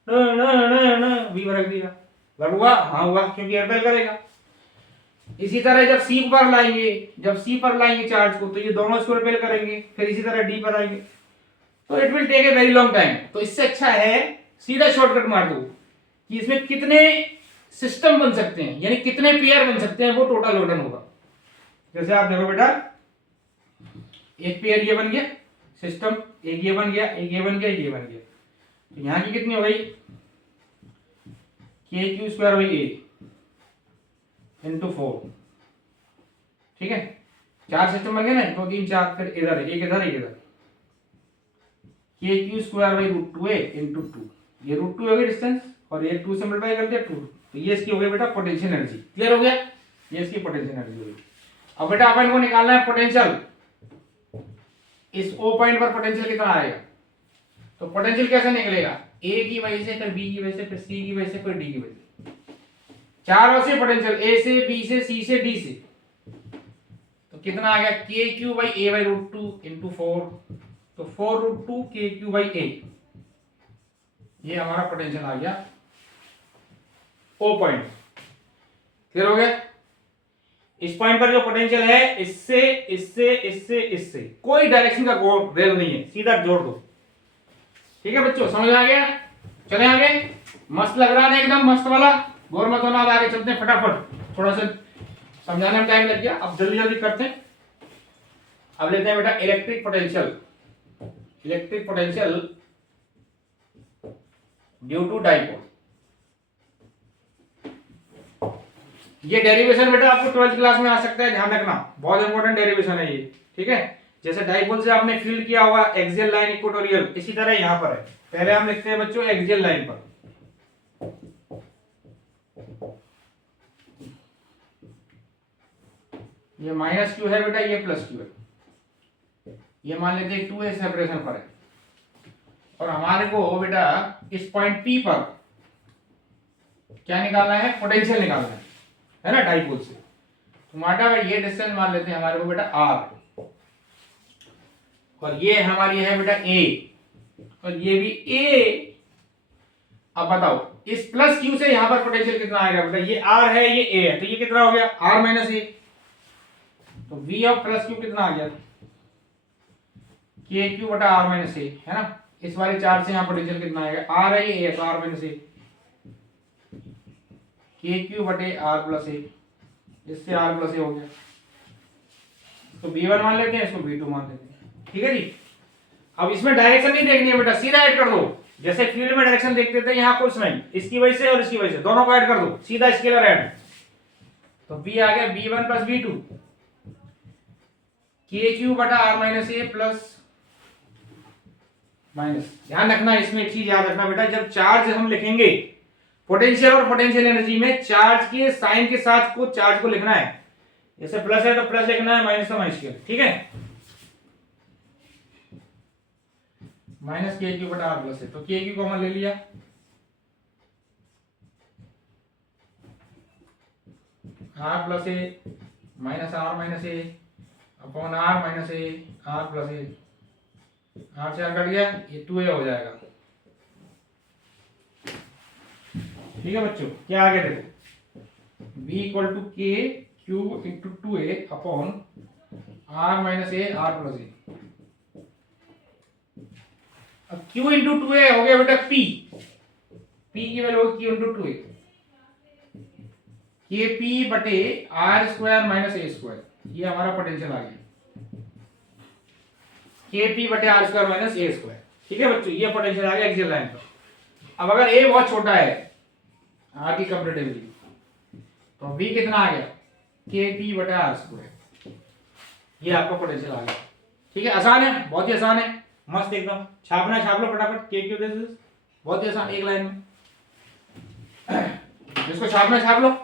बी पर रख दिया, वर्क हुआ, हाँ हुआ, क्योंकि रिपेल करेगा। इसी तरह जब सी पर लाएंगे, चार्ज को, तो ये दोनों इसको रिपेल करेंगे, फिर इसी तरह डी पर आएंगे, तो it will take a very long time. तो इससे अच्छा है सीधा शॉर्टकट मार दो कि इसमें कितने सिस्टम बन सकते हैं, यानी कितने पेयर बन सकते हैं, वो टोटल लोडन होगा। जैसे आप देखो बेटा, एक पेयर ये बन गया सिस्टम, एक ये बन गया, एक ये बन गया, एक ये बन गया, तो यहां की कितनी हो गई, के Q square by A into 4, ठीक है। चार सिस्टम बन गए ना, 2 3 4, फिर इधर एक इधर एक इधर, K Q square by root 2 A into 2, ये रूट 2 हो गई डिस्टेंस, और ये 2 से मल्टीप्लाई कर दिया 2, तो ये इसकी हो गई बेटा पोटेंशियल एनर्जी। क्लियर हो गया, ये इसकी पोटेंशियल एनर्जी हो गई। अब बेटा अपन को निकालना है पोटेंशियल, इस ओ पॉइंट पर पोटेंशियल कितना आएगा, तो पोटेंशियल कैसे निकलेगा, ए की वजह से, फिर बी की वजह से, फिर सी की वजह से, फिर डी की वजह से, चारों से पोटेंशियल, ए से, बी से, सी से, डी से, तो कितना आ गया, K Q by A by root 2 into 4, तो 4 रूट 2 के क्यू बाई ए, ये हमारा पोटेंशियल आ गया ओ पॉइंट। क्लियर हो गया। इस पॉइंट पर जो पोटेंशियल है, इससे इससे इससे इससे कोई डायरेक्शन का रेल नहीं है, सीधा जोड़ दो। ठीक है बच्चों, समझ आ गया, चले आगे। मस्त लग रहा है एकदम, मस्त वाला, बोर मत होना। अब आगे चलते हैं फटाफट, थोड़ा सा समझाने में टाइम लग गया, अब जल्दी जल्दी करते हैं। अब लेते हैं बेटा electric potential, electric potential due to dipole. ये डेरिवेशन बेटा आपको 12th क्लास में आ सकता है, ध्यान रखना, बहुत इंपॉर्टेंट डेरिवेशन है ये, ठीक है। जैसे डाइपोल से आपने फील्ड किया होगा एक्सियल लाइन इक्वेटोरियल, इसी तरह यहां पर है। पहले हम लिखते हैं बच्चों एक्सियल लाइन पर, ये माइनस क्यू है बेटा, ये प्लस क्यू है, ये मान लेते हैं 2a सेपरेशन पर है, और हमारे को बेटा इस पॉइंट P पर क्या निकालना है, पोटेंशियल निकालना है ना, डाइपोल से। तो माटा ये डिस्टेंस मान लेते हैं हमारे को बेटा r, और ये हमारी है बेटा a, और ये भी a। अब बताओ इस प्लस q से यहां पर पोटेंशियल कितना आएगा बेटा, ये r है, ये a है, तो ये कितना हो गया r माइनस a, तो v ऑफ प्लस q कितना आ गया, के क्यू बटा r माइनस a, है ना। इस वाले चार्ज से यहाँ पोटेंशियल कितना आएगा, r है, ये a है, तो r माइनस a, के क्यू बटे r प्लस a, इससे r प्लस a हो गया, तो b1 मान लेते हैं, इसको b2 मान लेते हैं, ठीक है जी। अब इसमें डायरेक्शन नहीं देखनी है बेटा, सीधा ऐड कर दो। जैसे फील्ड में डायरेक्शन देखते थे, यहाँ कुछ नहीं, इसकी वजह से और इसकी वजह से दोनों को ऐड कर दो, सीधा स्केलर ऐड। तो बी आ गया b1 plus b2 K Q बटा R minus A plus minus. ध्यान रखना इसमें एक चीज याद रखना बेटा, जब चार्ज हम लिखेंगे पोटेंशियल और पोटेंशियल एनर्जी में चार्ज के साइन के साथ को चार्ज को लिखना है। जैसे प्लस है तो प्लस लिखना है, माइनस तो माइनस किया, ठीक है। माइनस के क्यू बटा आर प्लस है, तो के क्यू कॉमन ले लिया, R plus A minus R minus A upon R minus A R plus A, R से आर कट गया, ये 2a हो जाएगा। ठीक है बच्चों, क्या आगे देखो, b equal to K Q into 2a upon R minus A R plus A. अब q इंटू 2a हो गया बेटा p, p की वैल्यू होगी q into 2a, K P बटे R square minus A square, ये हमारा पोटेंशियल आ गया, के पी बटे R square minus A square. ठीक है बच्चों, ये पोटेंशियल आ गया एक्सियल लाइन पर। अब अगर ए बहुत छोटा है आर की कंपेरेटिवली, तो बी कितना आ गया, के पी बटे आर स्क्वायर, ये आपका पोटेंशियल आ गया। ठीक है, आसान है, बहुत ही आसान है, मस्त एकदम। छापना छाप लो फटाफट, के क्यू दिस, बहुत ही आसान, एक लाइन में। जिसको छापना छाप लो।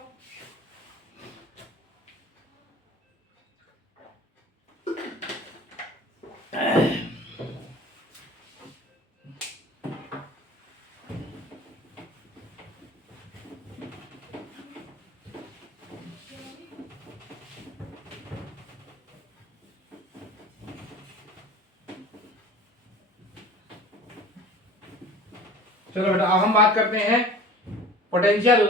चलो बेटा, अब हम बात करते हैं पोटेंशियल,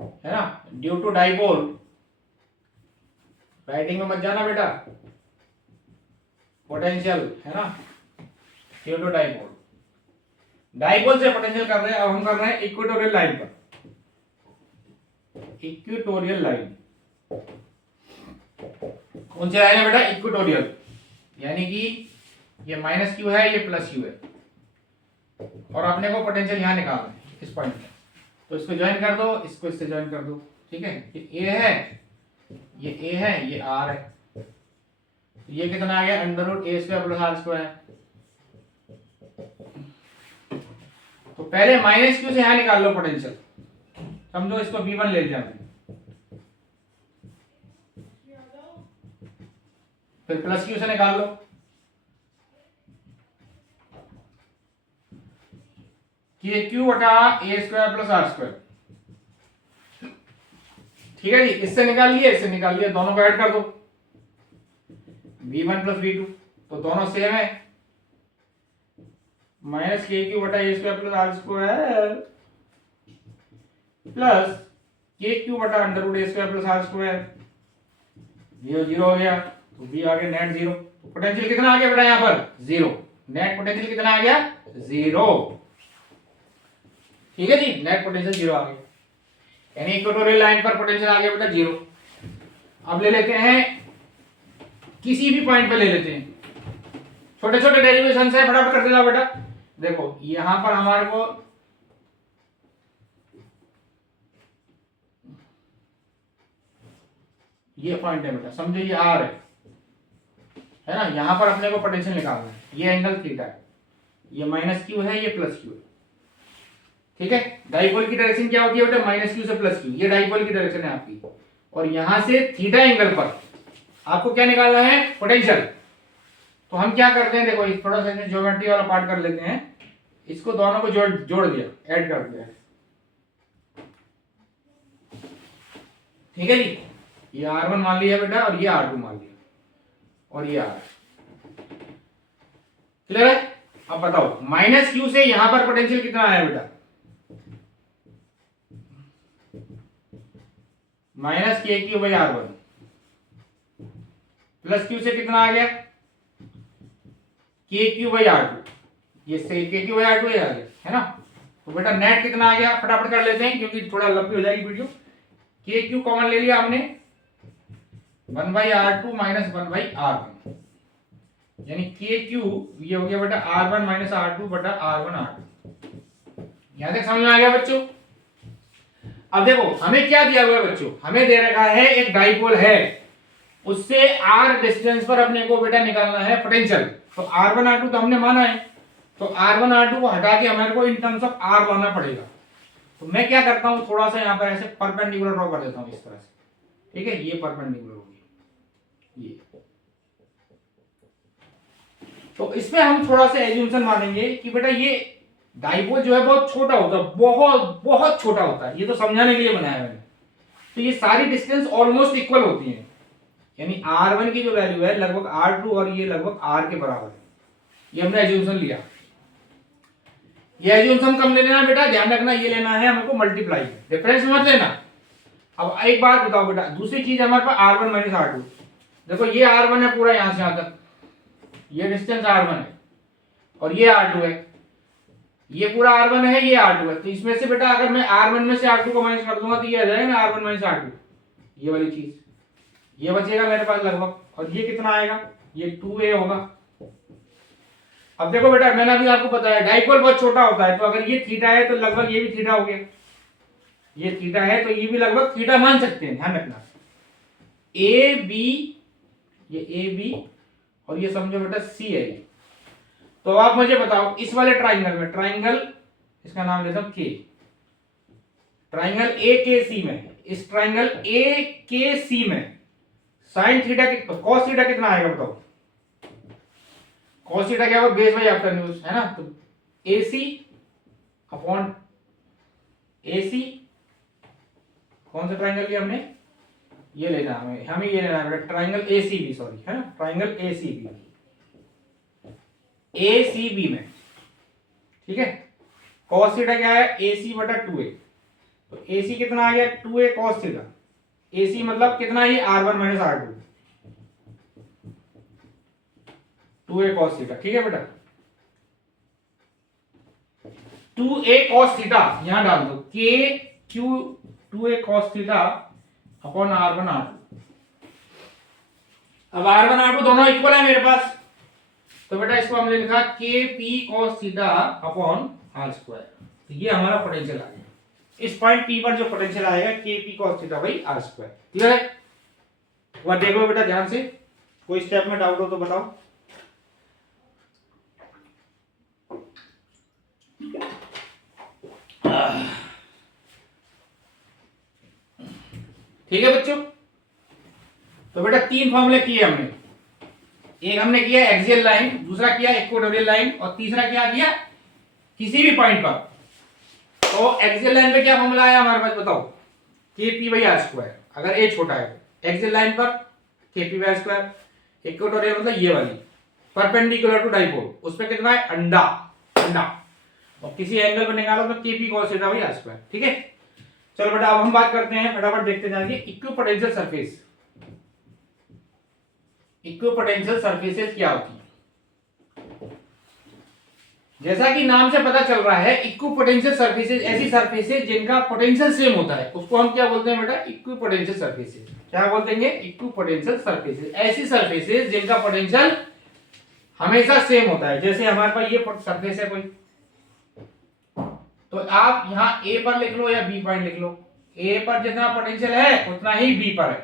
है ना, ड्यू टू डाइपोल। राइटिंग में मत जाना बेटा, पोटेंशियल है ना ड्यू टू डाइपोल। डाइपोल से पोटेंशियल कर रहे हैं, अब हम कर रहे हैं इक्वेटोरियल लाइन पर। इक्वेटोरियल लाइन कौन सी लाइन है बेटा, इक्वेटोरियल, यानी कि ये माइनस क्यू है, ये प्लस क्यू है, और अपने को पोटेंशियल यहाँ निकालना है इस पॉइंट पे। तो इसको ज्वाइन कर दो, इसको इससे ज्वाइन कर दो। ठीक है, ये ए है, ये ए है, ये आर है, ये कितना आ गया, under root A square plus R square. तो पहले माइनस क्यू से यहाँ निकाल लो पोटेंशियल, समझो इसको b1 ले लिया, फिर प्लस क्यू से निकाल लो, कि क्यू बटा A square plus R square. ठीक है जी, इससे निकाल लिया, इससे निकाल लिया, दोनों को ऐड कर दो, v1 प्लस v2, तो दोनों सेम है, माइनस के क्यू बटा A square plus R square plus K Q बटा under root A square plus R square, zero zero हो गया, तो बी आ गया नेट जीरो। तो पोटेंशियल कितना आ गया बेटा यहाँ पर, जीरो। नेट पोटेंशियल कितना आ गया, जीरो। ठीक है जी, नेट पोटेंशियल जीरो आ गया, यानी इक्वेटोरियल लाइन पर पोटेंशियल आ गया बेटा जीरो। अब ले लेते हैं किसी भी पॉइंट पे ले लेते हैं, छोटे छोटे डेरिवेशन है, फटाफट करते जाओ बेटा। देखो यहां पर हमारे को ये पॉइंट है बेटा, समझो ये आर है ना, यहां पर अपने को पोटेंशियल निकालना है, ये एंगल थीटा है, ये माइनस क्यू है, ये प्लस क्यू है। ठीक है, डाइपोल की डायरेक्शन क्या होती है बेटा, माइनस क्यू से प्लस क्यू, ये डाइपोल की डायरेक्शन है आपकी, और यहां से थीटा एंगल पर आपको क्या निकालना है, पोटेंशियल। तो हम क्या करते हैं, देखो थोड़ा सा ज्योमेट्री वाला पार्ट कर लेते हैं, इसको दोनों को जोड़ दिया, ऐड कर दिया। ठीक है जी, ये R1 मान लिया बेटा, और ये R2 मान लिया, और ये R। क्लियर है? अब बताओ माइनस क्यू से यहां पर पोटेंशियल कितना आया बेटा, minus K Q by R1, plus Q से कितना आ गया, के क्यू बाई R2, ये से के क्यू बाई R2 आ गया, है ना। तो बेटा नेट कितना आ गया, फटाफट कर लेते हैं क्योंकि थोड़ा लंबी हो जाएगी वीडियो। के क्यू कॉमन ले लिया हमने, 1/R2 माइनस 1/R1, यानी के क्यू ये हो गया बेटा R1 माइनस R2 बटा R1 R2। यहां तक समझ में आ गया बच्चों? अब देखो हमें क्या दिया हुआ है बच्चों, हमें दे रखा है एक डाइपोल है, उससे r डिस्टेंस पर अपने को बेटा निकालना है पोटेंशियल। तो R1 R2 तो हमने माना है, तो R1 R2 को हटा के हमारे को इन टर्म्स ऑफ r लाना पड़ेगा। तो मैं क्या करता हूं, थोड़ा सा यहाँ पर ऐसे परपेंडिकुलर ड्रॉ कर देता हूं इस तरह से, ठीक है, ये परपेंडिकुलर होगी ये। तो इसमें हम थोड़ा सा एज्यूमशन मानेंगे कि बेटा ये डाइपोल जो है बहुत छोटा होता है, बहुत बहुत छोटा होता है, ये तो समझाने के लिए बनाया मैंने। तो ये सारी डिस्टेंस ऑलमोस्ट इक्वल होती है, यानी R1 की जो वैल्यू है लगभग R2 और ये लगभग R के बराबर है, ये हमने एज्यूमशन लिया। ये एज्यूमशन कम ले लेना बेटा, ध्यान रखना ये लेना है हमको मल्टीप्लाई, डिफरेंस मत लेना। अब एक बात बताओ बेटा, दूसरी चीज हमारे पास R1 माइनस R2, देखो ये R1 है पूरा यहां से यहां तक, ये डिस्टेंस R1 है और ये R2 है, ये पूरा R1 है, ये R2 है। तो इसमें से बेटा अगर मैं R1 में से R2 को माइनस कर दूंगा तो ये आ जाएगा ना R1 माइनस R2, ये वाली चीज, ये बचेगा मेरे पास लगभग, और ये कितना आएगा, ये 2a होगा। अब देखो बेटा मैंने अभी आपको बताया डाइपोल बहुत छोटा होता है, तो अगर ये थीटा है तो लगभग ये भी थीटा हो गया, ये थीटा है तो ये भी लगभग थीटा मान सकते हैं, ध्यान रखना। ए बी, ये ए बी और ये समझो बेटा सी है। तो आप मुझे बताओ इस वाले ट्राइंगल में, ट्राइंगल इसका नाम लेता हूं के, ट्राइंगल ए के सी में, इस ट्राइंगल ए के सी में साइन थीटा कॉस थीटा कितना आएगा बताओ? कॉस थीटा क्या होगा, बेस बाई आफ्टर न्यूज है ना, तो AC अपॉन AC, कौन सा ट्राइंगल लिया हमने, ये लेना हमें ये लेना है ट्राइंगल ACB, सॉरी है ना, ट्राइंगल ACB, ACB में, ठीक है। कॉस थीटा क्या है, AC बटा 2a, तो AC कितना आ गया 2a कॉस थीटा, AC मतलब कितना है R1 minus R2, 2a cos theta, ठीक है बेटा। 2a cos थीटा यहां डाल दो, k q 2a cos theta upon R1 R2। अब R1 R2 दोनों इक्वल है मेरे पास, तो बेटा इसको हमने लिखा kp cos theta upon r square. तो ये हमारा पोटेंशियल आ गया, इस पॉइंट P पर जो पोटेंशियल आएगा kp cos theta by r square, clear है? वह देख लो बेटा ध्यान से, कोई स्टेप में डाउट हो तो बताओ। ठीक है बच्चों, तो बेटा तीन फॉर्मूले किए हमने, एक हमने किया एक्सियल लाइन, दूसरा किया इक्वेटोरियल लाइन, और तीसरा क्या किया किसी भी पॉइंट पर। तो एक्सियल लाइन पे क्या फॉर्मूला आया हमारे पास बताओ, kp बाई r स्क्वायर, अगर a छोटा है तो एक्सियल लाइन पर kp by r square, equatorial मतलब ये वाली परपेंडिकुलर टू डाइपोल, उस पे कितना है अंडा, और किसी एंगल पर निकालो तो kp cos theta by r square, ठीक है। चलो बेटा अब हम बात करते हैं, फटाफट देखते जाएंगे इक्विपोटेंशियल सरफेस। इक्विपोटेंशियल सरफेसेस क्या होती है? जैसा कि नाम से पता चल रहा है इक्विपोटेंशियल सरफेसेस ऐसी सरफेसेस जिनका पोटेंशियल सेम होता है, उसको हम क्या बोलते हैं बेटा, इक्विपोटेंशियल सरफेसेस। क्या बोलते हैं? इक्विपोटेंशियल सरफेसेस, ऐसी सरफेसेस जिनका पोटेंशियल हमेशा सेम होता है। जैसे हमारे पास ये सरफेस है कोई, तो आप यहाँ A पर लिख लो या B पॉइंट लिख लो, A पर जितना पोटेंशियल है उतना ही B पर है,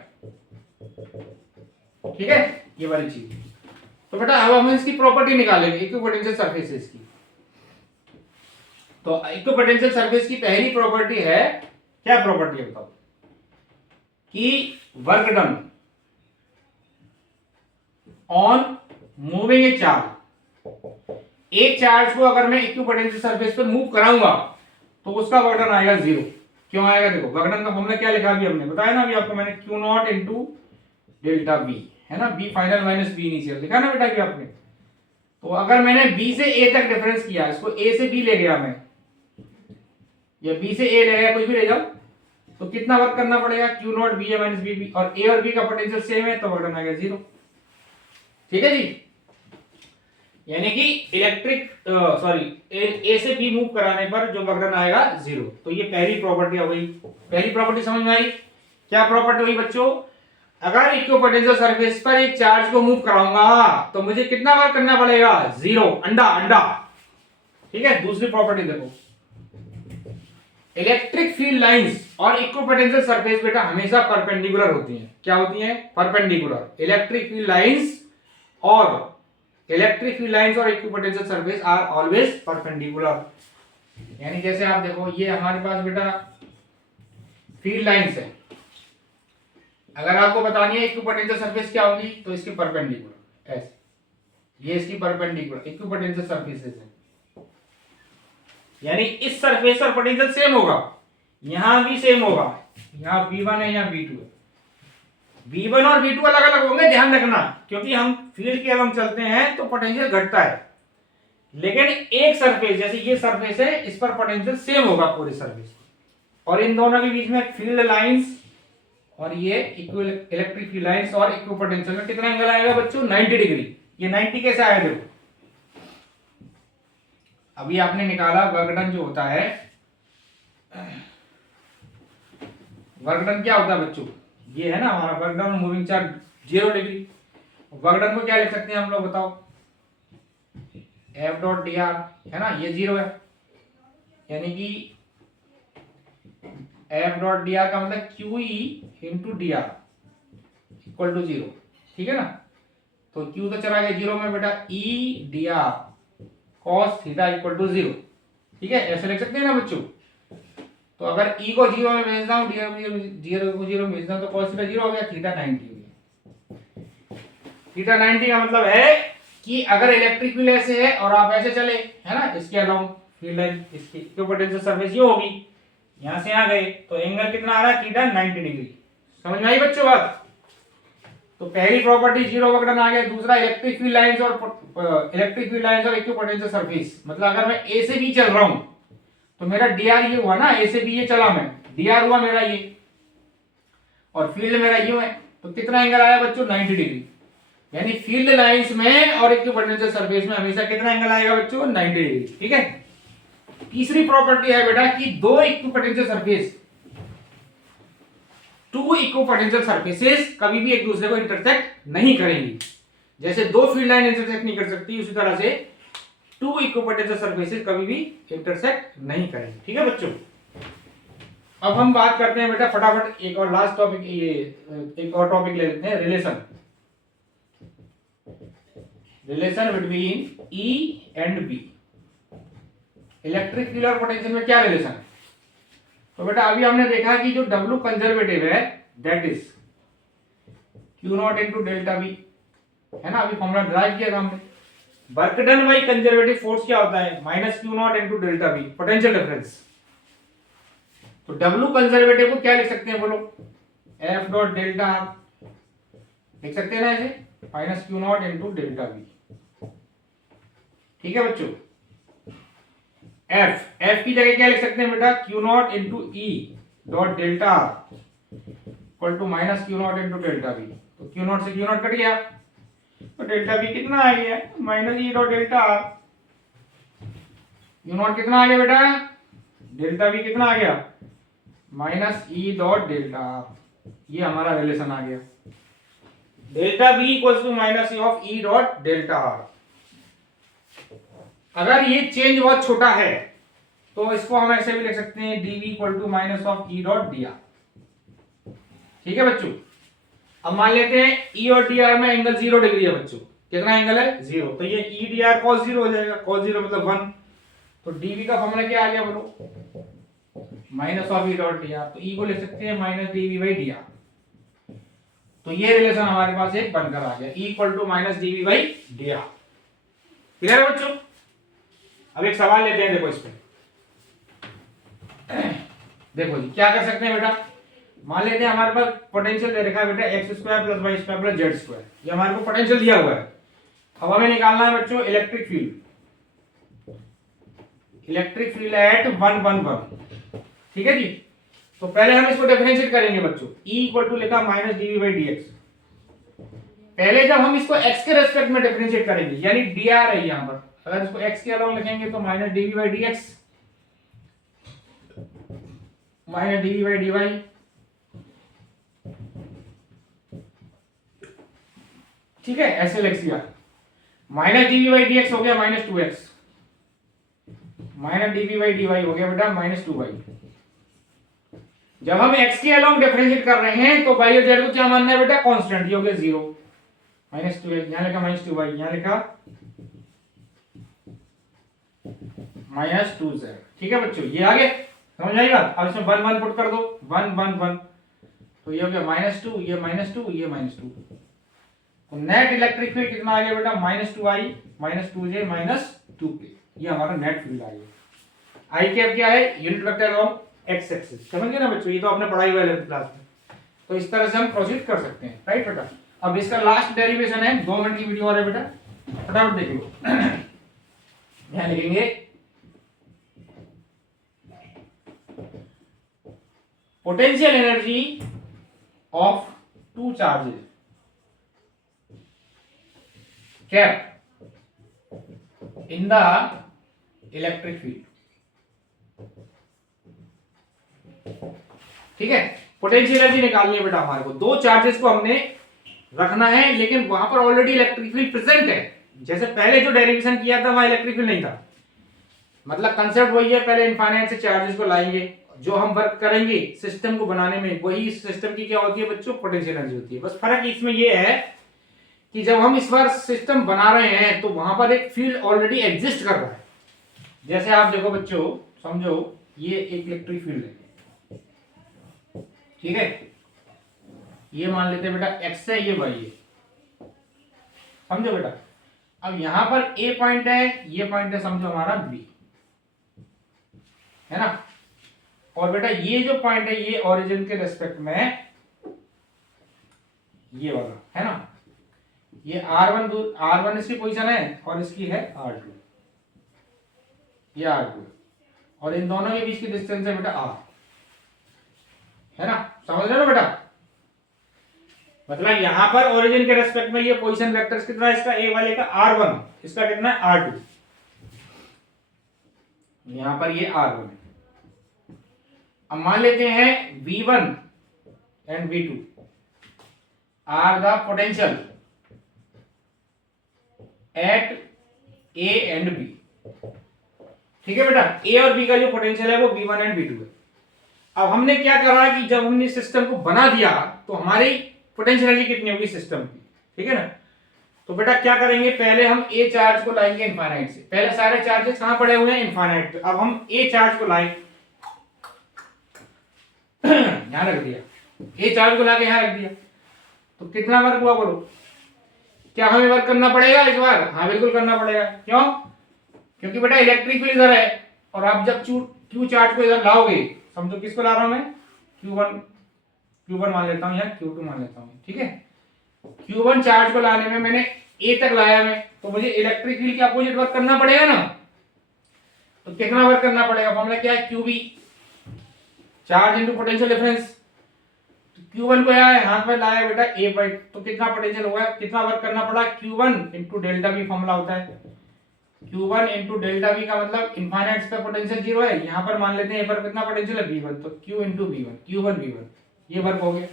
ठीक है, ये वाली चीज। तो बेटा अब हम इसकी प्रॉपर्टी निकालेंगे इक्विपोटेंशियल सरफेसेस की। तो इक्विपोटेंशियल सरफेस की पहली प्रॉपर्टी है, क्या प्रॉपर्टी है बताओ, कि work done on moving A charge, एक चार्ज को अगर मैं इक्विपोटेंशियल सरफेस पर मूव कराऊंगा तो उसका वर्क डन आएगा 0। क्यों आएगा? देखो वर्क डन का फॉर्मूला क्या लिखा अभी हमने बताया ना, अभी आपको मैंने Q naught into delta B, है ना, B final minus B initial लिखा ना बेटा अभी आपने। तो अगर मैंने बी से ए तक डिफरेंस किया, इसको ए से बी ले गया मैं, या बी से ए ले गया, कुछ भी ले जाओ, तो कितना वर्क करना पड़ेगा, Q naught B A minus B, और ए और बी का पोटेंशियल सेम है तो वर्क डन आएगा 0, ठीक है जी। यानी कि इलेक्ट्रिक ए से बी मूव कराने पर जो वर्क डन आएगा 0। तो ये पहली प्रॉपर्टी हो गई। पहली प्रॉपर्टी समझ में आई? क्या प्रॉपर्टी हुई बच्चों? अगर इक्विपोटेंशियल सरफेस पर एक चार्ज को मूव कराऊंगा तो मुझे कितना वर्क करना पड़ेगा? जीरो। अंडा अंडा। ठीक है, दूसरी प्रॉपर्टी देखो, इलेक्ट्रिक फील्ड लाइंस और इक्विपोटेंशियल सरफेस बेटा हमेशा परपेंडिकुलर होती हैं। क्या होती हैं? परपेंडिकुलर। इलेक्ट्रिक फील्ड लाइंस और equipotential surface are always perpendicular. यानी जैसे आप देखो, ये हमारे पास बेटा फील्ड लाइंस है, अगर आपको बतानी है इक्विपोटेंशियल सरफेस क्या होगी तो इसके परपेंडिकुलर ऐसे, ये इसकी परपेंडिकुलर इक्विपोटेंशियल सरफेसेस है। यानी इस सरफेस पर पोटेंशियल सेम होगा, यहां भी सेम होगा, यहां V1 है, यहां V2 है। V1 और V2 अलग अलग होंगे, ध्यान रखना, क्योंकि हम फील्ड के अलग चलते हैं तो पोटेंशियल घटता है। लेकिन एक सरफेस, जैसे ये सरफेस है, इस पर पोटेंशियल सेम होगा पूरे सरफेस, और इन दोनों के बीच में फील्ड लाइंस और ये इलेक्ट्रिक फील्ड लाइंस और इक्विपोटेंशियल में कितना एंगल आएगा बच्चों? 90 डिग्री। ये 90 कैसे आया देखो, अभी आपने निकाला वर्क डन जो होता है, वर्क डन क्या होता है बच्चों? ये है ना हमारा work done moving charge 0 degree. Work done को क्या लिख सकते हैं हम लोग बताओ? F डॉट डी आर है ना, ये 0 है, यानी कि F डॉट डी आर का मतलब QE into D R equal to 0। ठीक है ना, तो Q तो चला गया 0 में बेटा, E D R cos theta equal to 0। ठीक है, ऐसे लिख सकते हैं ना बच्चों। तो अगर E को 0 में भेजना हूं, D को 0 में भेजना तो कॉस थीटा 0 हो गया, थीटा 90 हो गया। थीटा 90 का मतलब है कि अगर इलेक्ट्रिक फील्ड ऐसे है और आप ऐसे चले, है ना, इसके अलाउंग फील्ड लाइन, इसकी इक्विपोटेंशियल सरफेस ये होगी, यहां से यहां गए तो एंगल कितना आ रहा है? Theta 90 degree. समझ में आई बच्चों बात? तो पहली प्रॉपर्टी 0 वर्क डन आ गया। दूसरा इलेक्ट्रिक फील्ड लाइंस और इक्विपोटेंशियल सरफेस, मतलब अगर मैं ए से बी चल रहा हूं तो मेरा डीआर ये हुआ ना, ए से बी ये चला मैं, डीआर हुआ मेरा ये, और फील्ड मेरा ये है, तो कितना एंगल आया बच्चों? 90 डिग्री। यानी फील्ड लाइंस में और इक्विपोटेंशियल सरफेस में हमेशा कितना एंगल आएगा बच्चों? 90 डिग्री। ठीक है, तीसरी प्रॉपर्टी है बेटा कि दो इक्विपोटेंशियल सरफेसेस कभी भी एक दूसरे को इंटरसेक्ट नहीं करेंगी। जैसे दो फील्ड लाइन इंटरसेक्ट नहीं कर सकती, उसी तरह से टू इक्विपोटेंशियल सरफेसेस कभी भी इंटरसेक्ट नहीं करेंगे। ठीक है बच्चों, अब हम बात करते हैं बेटा फटाफट एक और लास्ट टॉपिक, ये एक और टॉपिक ले लेते हैं, relation between E and B. Electric field और पोटेंशियल में क्या रिलेशन है? तो बेटा अभी हमने देखा कि जो W कंजर्वेटिव है that is Q0 into delta B, है ना, अभी फॉर्मूला ड्राइव किया था हमने। Work done by conservative force क्या होता है? Minus Q0 into delta B, potential difference. तो W कंजर्वेटिव को क्या लिख सकते हैं बोलो? F डॉट डेल्टा आर लिख सकते हैं ना ऐसे, minus Q0 into delta B. ठीक है बच्चों, F की जगह क्या लिख सकते हैं बेटा? Q0 into E dot delta R equal to minus Q0 into delta B. तो Q0 से Q0 कट गया, तो डेल्टा बी कितना आ गया? Minus E dot delta are. Q0 कितना आ गया बेटा? डेल्टा बी कितना आ गया? Minus E dot delta R. ये हमारा रिलेशन आ गया, delta B equal to minus E of E dot delta R. अगर ये चेंज बहुत छोटा है तो इसको हम ऐसे भी लिख सकते हैं, dv equal to minus of E dot D R. ठीक है बच्चों, अब मान लेते हैं ई और डी आर में एंगल 0 डिग्री है बच्चों। कितना एंगल है? 0। तो ये ई डी आर कॉस 0 हो जाएगा, कॉस 0 मतलब 1। तो dv का फॉर्मूला क्या आ गया बोलो? Minus of E dot D R. तो ई को लिख सकते हैं minus dv by D R. तो ये रिलेशन हमारे पास एक बनकर आ गया, E equal to minus dv by D R. Clear है बच्चों? अब एक सवाल लेते हैं, देखो इस पे, देखो जी क्या कर सकते हैं बेटा। मान लेते हैं हमारे पास पोटेंशियल दे रखा है बेटा x square plus Y square plus Z square, ये हमारे को पोटेंशियल दिया हुआ है। अब हमें निकालना है बच्चों इलेक्ट्रिक फील्ड एट 1 1 1। ठीक है जी, तो पहले हम इसको डिफरेंशिएट करेंगे बच्चों। E इक्वल टू लिखा माइनस dv बाई dx। पहले जब हम इसको x के रेस्पेक्ट में डिफरेंशिएट करेंगे, यानी dr है यहां पर, अगर इसको x के अलावा लिखेंगे तो minus dv by dx minus dv by dy ठीक है, ऐसे लिख दिया। Minus DV by D X हो गया minus 2x, minus DV by D Y हो गया बेटा माइनस 2y। जब हम x के अलोंग डिफरेंशिएट कर रहे हैं तो y और z को क्या मानना है बेटा, कांस्टेंट। ये हो गया 0, माइनस 2x, यहां लिखा माइनस 2y, यहां लिखा माइनस 2z। ठीक है बच्चों, ये आगे समझ आई बात। अब इसमें 1 1 पुट कर दो, 1 1 1, तो ये हो गया -2, ये -2, ये -2। तो नेट इलेक्ट्रिक फील्ड कितना आ गया बेटा, -2i -2j -2k। ये हमारा नेट फील्ड आ गया। आई कैप क्या है, unit vector of x axis. समझ गए ना बच्चों, ये तो आपने पढ़ाई हुआ है क्लास में। तो इस तरह से हम प्रोसीड कर सकते हैं, राइट बेटा। अब इसका लास्ट डेरिवेशन है, 2 मिनट की वीडियो और है बेटा, फटाफट देखिए। यहां लिखेंगे potential energy of 2 charges kept in the electric field। ठीक है, पोटेंशियल एनर्जी निकालनी है बेटा हमारे को। 2 चार्जेस को हमने रखना है, लेकिन वहां पर ऑलरेडी इलेक्ट्रिक फील्ड प्रेजेंट है। जैसे पहले जो डेरिवेशन किया था वहां इलेक्ट्रिक फील्ड नहीं था, मतलब कंसेप्ट वही है। पहले इनफाइनाइट से चार्जेस को लाएंगे, जो हम वर्क करेंगे सिस्टम को बनाने में, वही सिस्टम की क्या होती है बच्चों, पोटेंशियल एनर्जी होती है। बस फर्क इसमें यह है कि जब हम इस बार सिस्टम बना रहे हैं तो वहां पर एक फील्ड ऑलरेडी एग्जिस्ट कर रहा है। जैसे आप देखो बच्चों, समझो ये एक इलेक्ट्रिक फील्ड है, ठीक है, ये मान लेते हैं बेटा एक्स है, ये वाई है, समझो बेटा। अब यहां पर ए पॉइंट है, ये पॉइंट है, समझो हमारा बी है ना। और बेटा ये जो पॉइंट है ये ओरिजिन के रेस्पेक्ट में ये वाला है ना, ये R1 इसकी पोजीशन है और इसकी है R2, ये R2, और इन दोनों के बीच की डिस्टेंस है बेटा R, है ना। समझ रहे हो बेटा, मतलब यहां पर ओरिजिन के रेस्पेक्ट में ये पोजीशन वेक्टर्स कितना है, इसका ए वाले का R1, इसका कितना है R2, यहां पर ये R1 है। अब मान लेते हैं V1 and V2 are the potential at A and B. ठीक है बेटा, ए और बी का जो पोटेंशियल है वो V1 एंड V2 है। अब हमने क्या करा कि जब हमने सिस्टम को बना दिया तो हमारी पोटेंशियल एनर्जी कितनी होगी सिस्टम की, ठीक है ना। तो बेटा क्या करेंगे, पहले हम ए चार्ज को लाएंगे इनफाइनाइट से। पहले सारे चार्जेस कहां पड़े हुए हैं, इनफाइनाइट पे। अब हम ए चार्ज को लाए, यहां रख दिया, ए चार्ज को लाके यहां रख दिया, तो कितना वर्क हुआ बोलो। क्या हमें वर्क करना पड़ेगा इस बार, हाँ बिल्कुल करना पड़ेगा। क्यों, क्योंकि बेटा इलेक्ट्रिक फील्ड इधर है, और आप जब क्यू चार्ज को इधर लाओगे, समझो किसको ला रहा हूं मैं, Q1 मान लेता हूं या Q2 मान लेता हूं, ठीक है। Q1 चार्ज को लाने में मैंने ए तक लाया मैं, तो मुझे इलेक्ट्रिक फील्ड के अपोजिट वर्क करना पड़ेगा ना। तो कितना वर्क करना पड़ेगा, फॉर्मूला क्या है, QB, charge into potential difference. Q1 को यहाँ हाथ में लाया बेटा ए पर, तो कितना पोटेंशियल होगा, कितना वर्क करना पड़ा, Q1 into delta B formula होता है। Q1 इंटू डेल्टा बी का मतलब इनफाइनाइट का पोटेंशियल 0 है, यहाँ पर मान लेते हैं ए पर कितना पोटेंशियल है V1, तो Q into V1, Q1 V1, ये वर्क हो गया।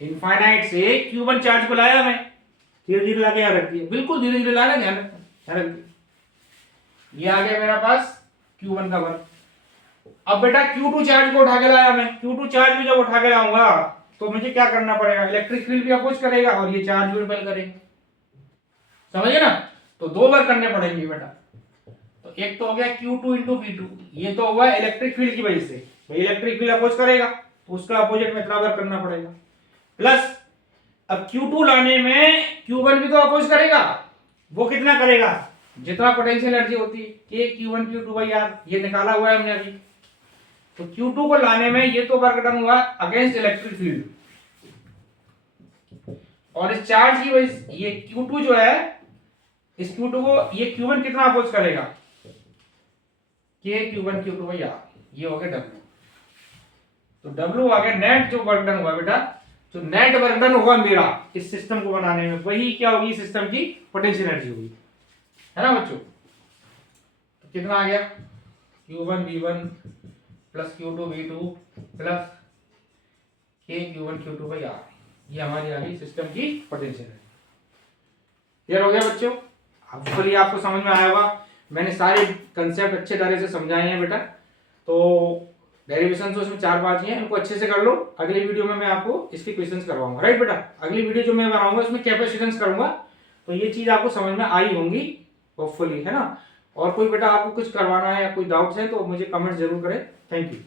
इनफाइनाइट से Q1 चार्ज को लाया मैं, धीरे धीरे लाके यहाँ रख दिया, बिल्कुल धीरे धीरे ला रहे, ध्यान रख दिया, ये आ गया मेरा पास Q1 का वर्क। अब बेटा Q2 चार्ज को उठा के लाया मैं, Q2 चार्ज भी जब उठा के लाऊंगा तो मुझे क्या करना पड़ेगा, इलेक्ट्रिक फील्ड भी अपोज करेगा और ये चार्ज भी रिपेल करेगा, समझिए ना। तो 2 बार करने पड़ेंगे बेटा। तो एक तो हो गया Q2 इंटू V2, ये तो हुआ इलेक्ट्रिक फील्ड की वजह से, तो इलेक्ट्रिक फील्ड अपोज करेगा तो उसका अपोजिट में इतना बार करना पड़ेगा, प्लस अब Q2 लाने में Q1 भी तो अपोज करेगा, वो कितना करेगा, जितना पोटेंशियल एनर्जी होती है Q1 Q2 बाई R, ये निकाला हुआ है हमने अभी। तो Q2 को लाने में ये तो वर्क डन हुआ अगेंस्ट इलेक्ट्रिक फील्ड, और इस चार्ज की वजह से ये Q2 जो है, इस Q2 को ये Q1 कितना अपोज करेगा, Q1 Q2 बाई R, ये हो गया W। तो W आ गया नेट जो वर्क डन हुआ बेटा, जो नेट वर्क डन होगा मेरा इस सिस्टम को बनाने में, वही क्या होगी, सिस्टम की पोटेंशियल एनर्जी होगी, है ना बच्चों। तो कितना आ गया, Q1 V1 plus Q2 V2 plus Q1 Q2 by R, ये हमारी आ गई सिस्टम की पोटेंशियल एनर्जी। क्लियर हो गया बच्चों? होपफुली आपको समझ में आया होगा। मैंने सारे कंसेप्ट अच्छे तरह से समझाए हैं बेटा। तो डेरिवेशन तो इसमें 4-5 ही हैं, इनको अच्छे से कर लो। अगली वीडियो में मैं आपको इसके क्वेश्चंस करवाऊंगा, राइट बेटा? अगली वीडियो जो मैं बनाऊंगा उसमें कैपेसिटेंस करूंगा। तो ये चीज आपको समझ में आई होंगी होपफुली, है ना? और कोई बेटा आपको कुछ करवाना है या कोई डाउट्स है तो मुझे कमेंट जरूर करें। Thank you.